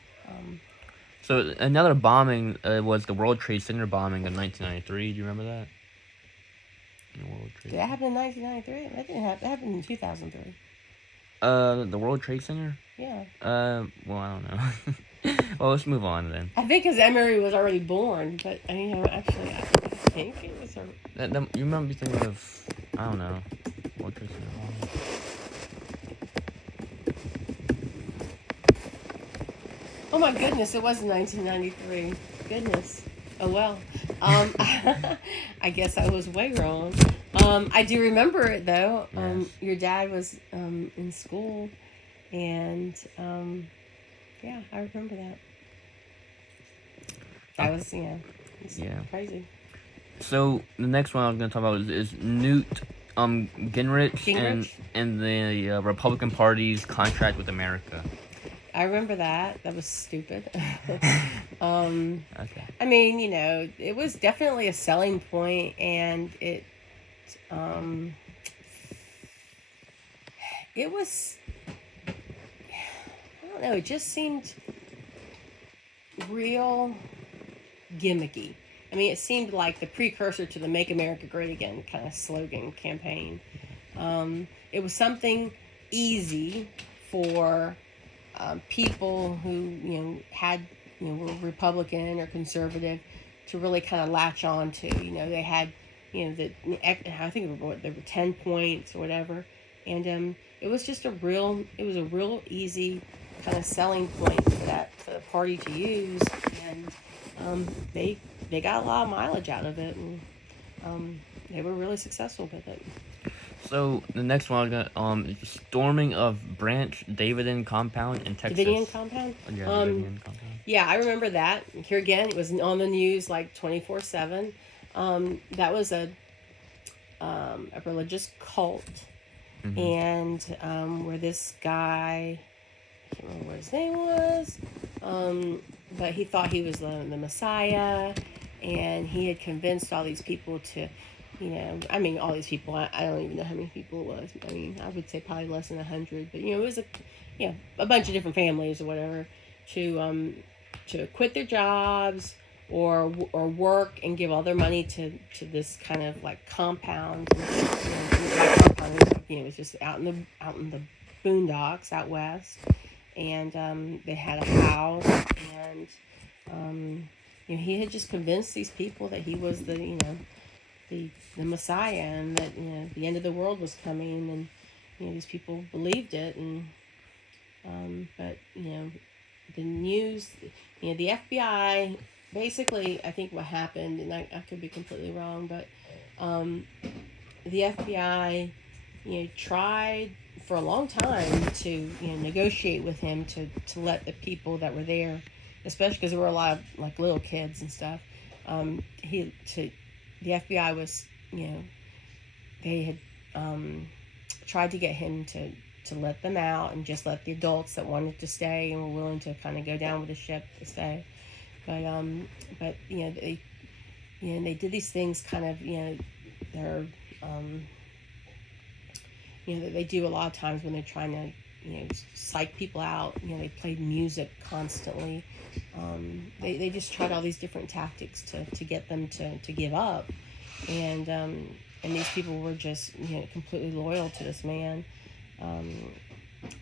So another bombing was the World Trade Center bombing of 1993. Do you remember that? Did that happen in 1993? That didn't happen. That happened in 2003. The World Trade Center? Yeah. Well, I don't know. Well, let's move on then. I think because Emery was already born, but actually, I think it was her. You remember thinking of, I don't know, World Trade Center bombing? Oh my goodness, it was in 1993. Goodness. Oh well. I guess I was way wrong. I do remember it though. Yes. Your dad was in school, and yeah, I remember that. That was crazy. So the next one I was going to talk about is Newt Gingrich. and the Republican Party's contract with America. I remember that. That was stupid. Okay. I mean, it was definitely a selling point, and it was, I don't know, it just seemed real gimmicky. I mean, it seemed like the precursor to the Make America Great Again kind of slogan campaign. It was something easy for people who were Republican or conservative to really kind of latch on to. They had I think there were 10 points or whatever, and it was just a real easy kind of selling point for the party to use, and they got a lot of mileage out of it, and they were really successful with it. So the next one, is the storming of Branch Davidian compound in Texas. Davidian compound? Yeah, Davidian compound. Yeah, I remember that. Here again, it was on the news like 24/7. That was a religious cult, and where this guy, I can't remember what his name was, but he thought he was the Messiah, and he had convinced all these people to. All these people, I don't even know how many people it was. I mean, I would say probably less than 100, but, it was a bunch of different families or whatever to quit their jobs or work and give all their money to this kind of like compound. It was just out in the boondocks out west, and they had a house, and he had just convinced these people that he was the Messiah, and that the end of the world was coming, and these people believed it, and but the news, the FBI basically, I think what happened, and I could be completely wrong, but the FBI tried for a long time to negotiate with him to let the people that were there, especially because there were a lot of like little kids and stuff, the FBI was, they had tried to get him to let them out and just let the adults that wanted to stay and were willing to kind of go down with the ship to stay. But and they did these things kind of, they're, that they do a lot of times when they're trying to, psych people out. They played music constantly. They just tried all these different tactics to get them to give up. And these people were just, completely loyal to this man.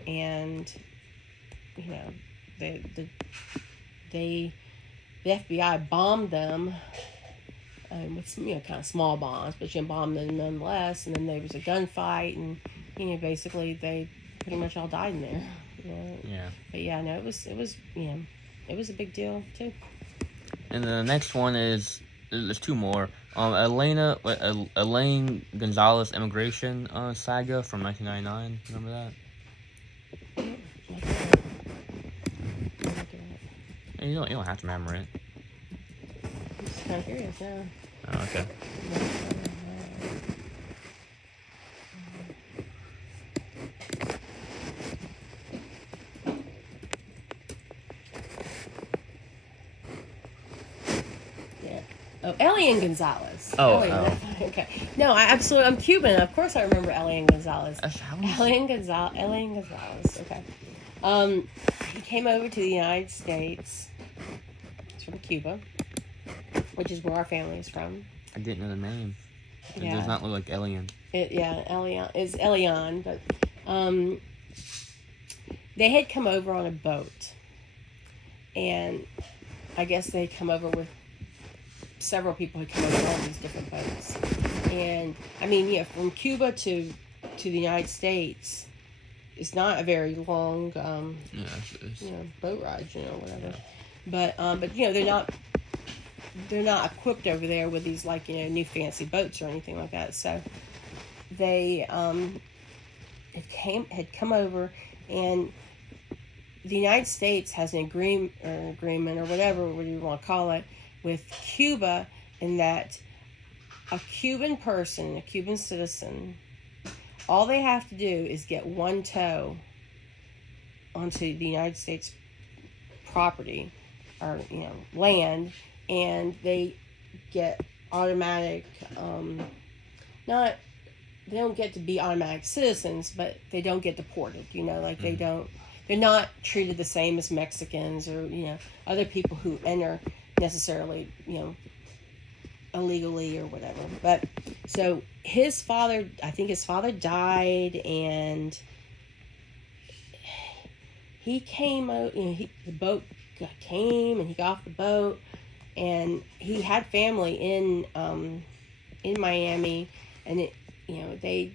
And, the FBI bombed them with kind of small bombs, but bombed them nonetheless. And then there was a gunfight, and basically they pretty much all died in there. Yeah. But yeah, no, it was it was a big deal too. And the next one is, there's two more. Elaine Gonzalez immigration saga from 1999. Remember that? You don't have to remember it. I'm just kind of curious now. Oh, okay. Oh, Elian Gonzalez. Oh, Okay. No, I'm Cuban. Of course I remember Elian Gonzalez. Elian Gonzalez. Okay. He came over to the United States. He's from Cuba, which is where our family is from. I didn't know the name. It Yeah. does not look like Elian. Elian is Elian, but they had come over on a boat, and I guess they had come over with several people had come over on these different boats. And I mean, from Cuba to the United States, it's not a very long boat ride, whatever. Yeah. But they're not equipped over there with these new fancy boats or anything like that. So they had come over, and the United States has an agreement or whatever you want to call it with Cuba, in that a Cuban person, a Cuban citizen, all they have to do is get one toe onto the United States property or land, and they get automatic they don't get to be automatic citizens, but they don't get deported. They're not treated the same as Mexicans or other people who enter necessarily illegally or whatever. But so I think his father died, and he came out. The boat came, and he got off the boat, and he had family in Miami, and they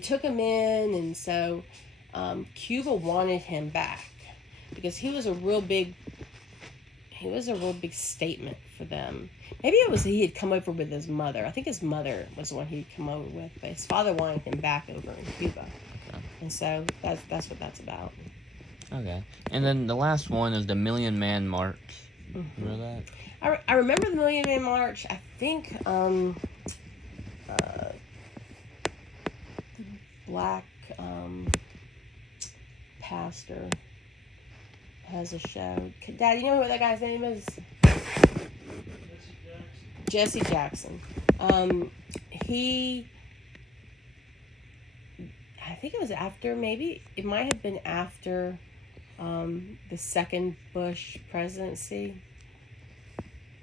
took him in, and so Cuba wanted him back because he was a real big statement for them. Maybe it was he had come over with his mother. I think his mother was the one he'd come over with, but his father wanted him back over in Cuba. Okay. And so that's what that's about. Okay. And then the last one is the Million Man March. Mm-hmm. Remember that? I remember the Million Man March. I think the black pastor has a show. Dad, you know what that guy's name is? Jesse Jackson. I think it was after, maybe it might have been after the second Bush presidency.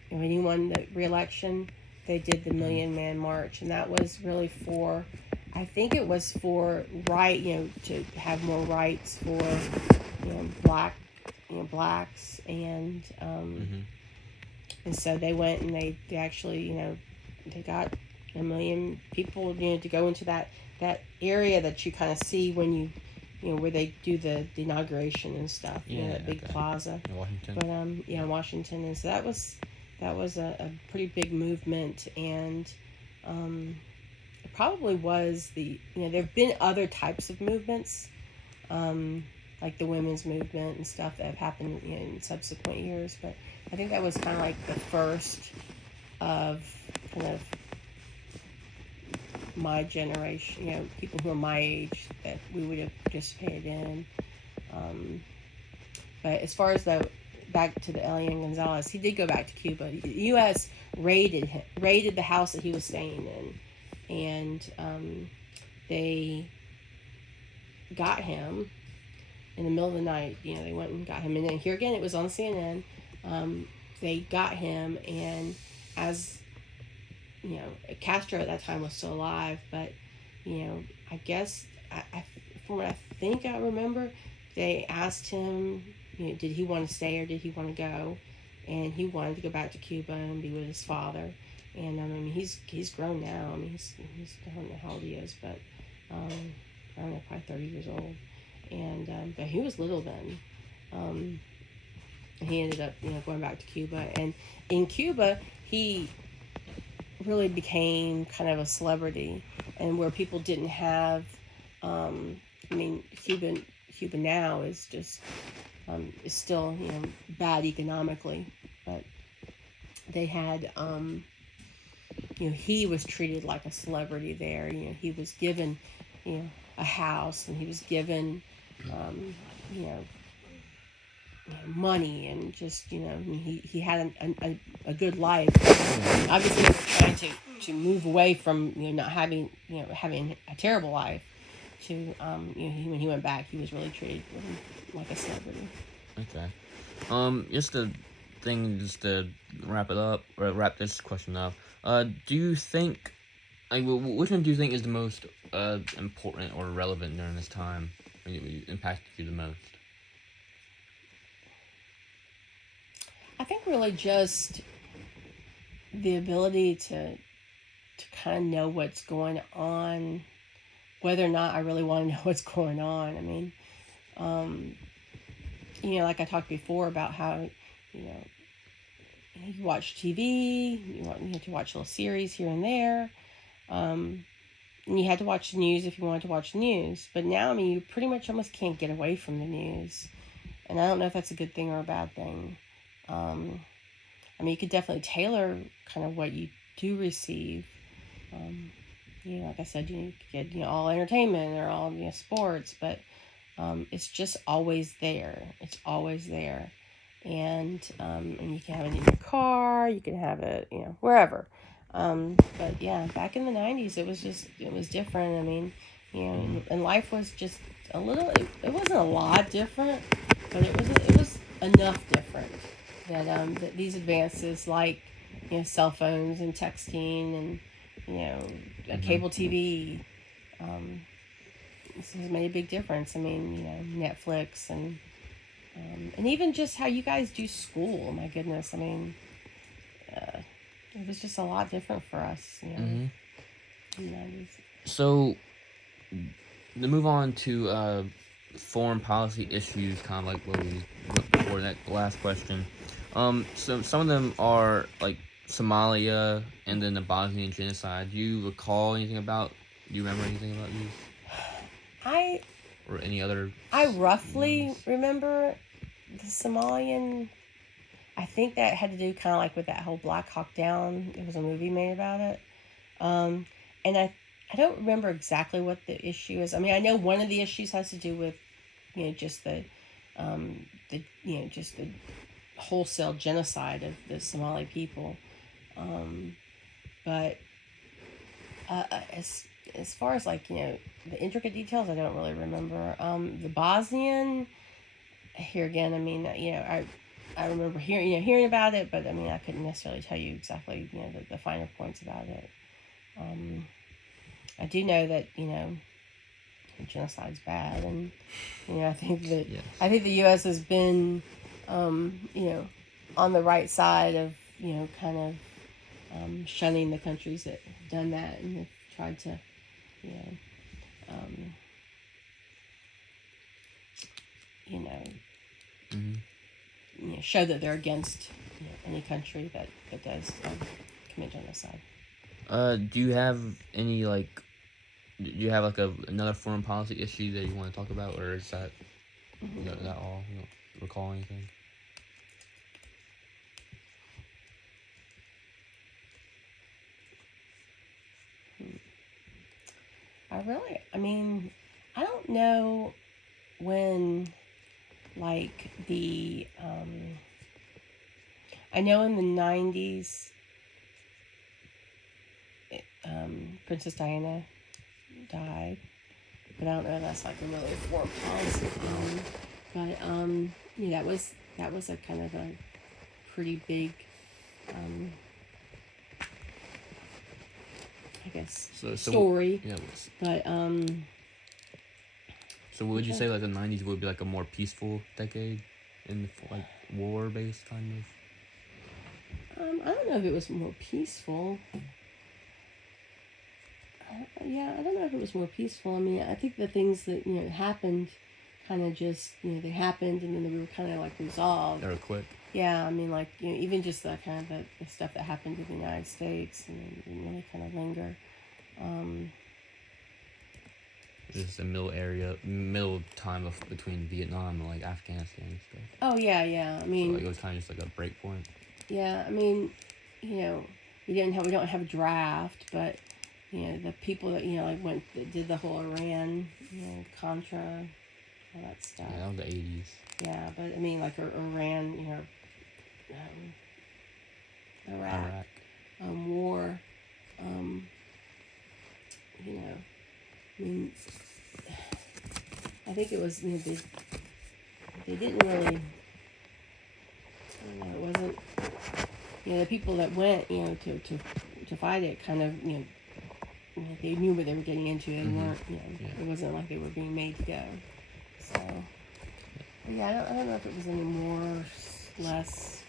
When he won the re-election, they did the Million Man March, and that was really for, I think it was for to have more rights for blacks, and and so they went and they actually they got 1 million people to go into that area that you kind of see when you where they do the inauguration and stuff, that big plaza in Washington. But Washington, and so that was a pretty big movement, and it probably was there've been other types of movements, like the women's movement and stuff that have happened in subsequent years, but I think that was kind of like the first of kind of my generation, people who are my age that we would have participated in. But as far as the back to the Elian Gonzalez, he did go back to Cuba. The U.S. raided the house that he was staying in, and they got him in the middle of the night. They went and got him, and then here again, it was on CNN. They got him, and as Castro at that time was still alive, but I guess from what I think I remember, they asked him, did he want to stay or did he want to go, and he wanted to go back to Cuba and be with his father. And I mean, he's grown now. I mean, he's I don't know how old he is, but I don't know, probably 30 years old. And but he was little then. He ended up going back to Cuba, and in Cuba he really became kind of a celebrity, and where people didn't have. I mean, Cuba now is just is still bad economically, but they had he was treated like a celebrity there. He was given a house, and he was given money, and just he had a good life. Obviously, they were trying to move away from not having having a terrible life. To when he went back, he was really treated like a celebrity. Okay. Just to wrap it up, or wrap this question up. Do you think, which one do you think is the most important or relevant during this time? Impacted you the most? I think really just the ability to kind of know what's going on, whether or not I really want to know what's going on. I mean, like I talked before about how, you watch TV, you had to watch little series here and there, and you had to watch the news if you wanted to watch the news. But now, I mean, you pretty much almost can't get away from the news, and I don't know if that's a good thing or a bad thing. I mean, you could definitely tailor kind of what you do receive. Like I said, you get all entertainment or all sports, but it's just always there. It's always there, and you can have it in your car. You can have it wherever. But yeah, back in the 90s, it was different. I mean, and life was just a little. It wasn't a lot different, but it was enough different that these advances like cell phones and texting and cable TV this has made a big difference. I mean, Netflix and even just how you guys do school. My goodness, I mean, it was just a lot different for us. In the 90s. So, to move on to foreign policy issues, kind of like what we went before that last question. So some of them are like Somalia and then the Bosnian genocide. Do you recall anything about? Do you remember anything about these? Or any other? I roughly remember the Somalian. I think that had to do kind of like with that whole Black Hawk Down. There was a movie made about it, and I don't remember exactly what the issue is. I mean, I know one of the issues has to do with just the just the wholesale genocide of the Somali people, but as far as like the intricate details, I don't really remember. The Bosnian, here again, I mean I remember hearing about it, but I mean I couldn't necessarily tell you exactly the finer points about it. I do know that genocide's bad, and I think that Yes. I think the U.S. has been on the right side of kind of shunning the countries that have done that and have tried to show that they're against any country that does commit genocide. Do you have any like? Do you have like another foreign policy issue that you want to talk about, or is that that all? You don't recall anything? I mean, I don't know when, like, the I know in the 90s, Princess Diana died, but I don't know if that's like a really foreign policy thing. But yeah, that was a kind of a pretty big, I guess, story. Yeah. But So would you say like the 90s would be like a more peaceful decade in like war-based kind I don't know if it was more peaceful. I don't know if it was more peaceful. I mean, I think the things that happened, kind of just they happened, and then they were kind of like resolved. They were quick. Yeah, I mean, like even just the kind of the stuff that happened in the United States, and it didn't really kind of linger. Just a middle time of between Vietnam and like Afghanistan and stuff. Oh yeah. I mean, so, like, it was kind of just like a break point. Yeah, I mean, we don't have a draft, but the people that that did the whole Iran, Contra, all that stuff. Yeah, that was the 80s. Yeah, but I mean, like Iran, Iraq. War. I mean, I think it was they didn't really. I don't know, it wasn't. The people that went, to fight it, kind of, they knew what they were getting into. They weren't, It wasn't like they were being made to go. So, yeah, I don't know if it was any more, less.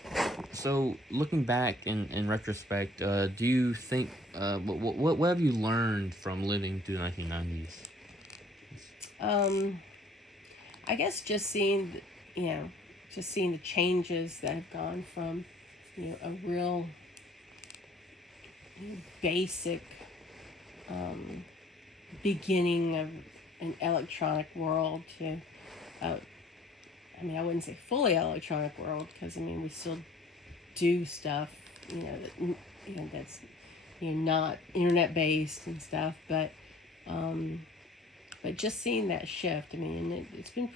So, looking back in retrospect, do you think what have you learned from living through the 1990s? I guess just seeing the changes that have gone from, a real basic beginning of an electronic world to, I wouldn't say fully electronic world, because we still do stuff, that's not internet based and stuff, but just seeing that shift, it's been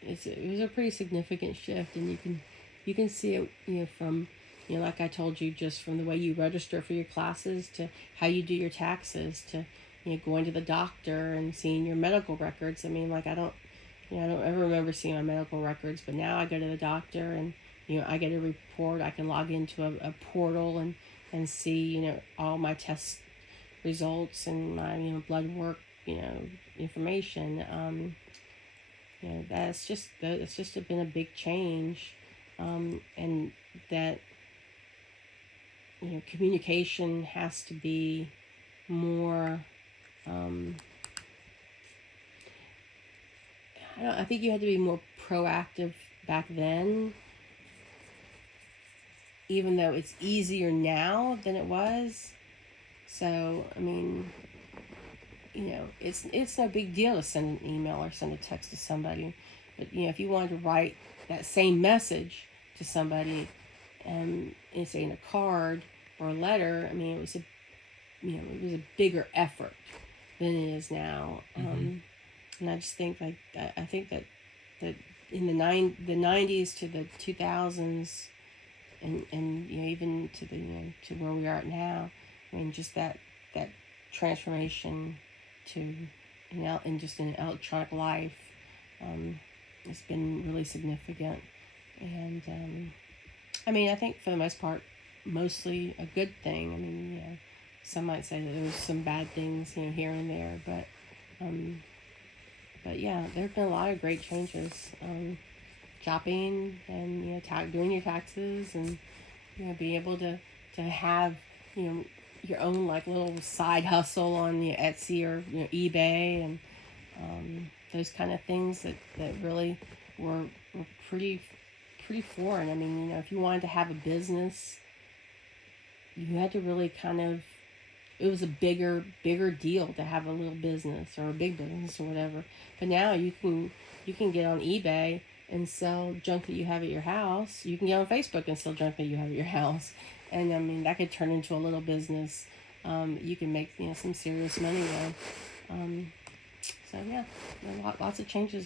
it was a pretty significant shift, and you can see it, from, like I told you, just from the way you register for your classes to how you do your taxes to, going to the doctor and seeing your medical records. I don't ever remember seeing my medical records, but now I go to the doctor and, I get a report. I can log into a portal and see, all my test results and my, blood work, information. It's just been a big change, and that, communication has to be more, I think you had to be more proactive back then, even though it's easier now than it was. So, it's no big deal to send an email or send a text to somebody. But, if you wanted to write that same message to somebody, and say in a card or a letter, it was a bigger effort than it is now. And I just think I think that in the 90s to the 2000s, and even to the to where we are at now, just that transformation to in just an electronic life, it's been really significant. And I think for the most part, mostly a good thing. Some might say that there was some bad things, here and there, but yeah, there have been a lot of great changes. Shopping and doing your taxes, and being able to have your own like little side hustle on Etsy or eBay, and those kind of things that really were pretty foreign. If you wanted to have a business, you had to really it was a bigger deal to have a little business or a big business or whatever. But now you can get on eBay and sell junk that you have at your house. You can get on Facebook and sell junk that you have at your house. And that could turn into a little business. You can make some serious money with. So yeah, lots of changes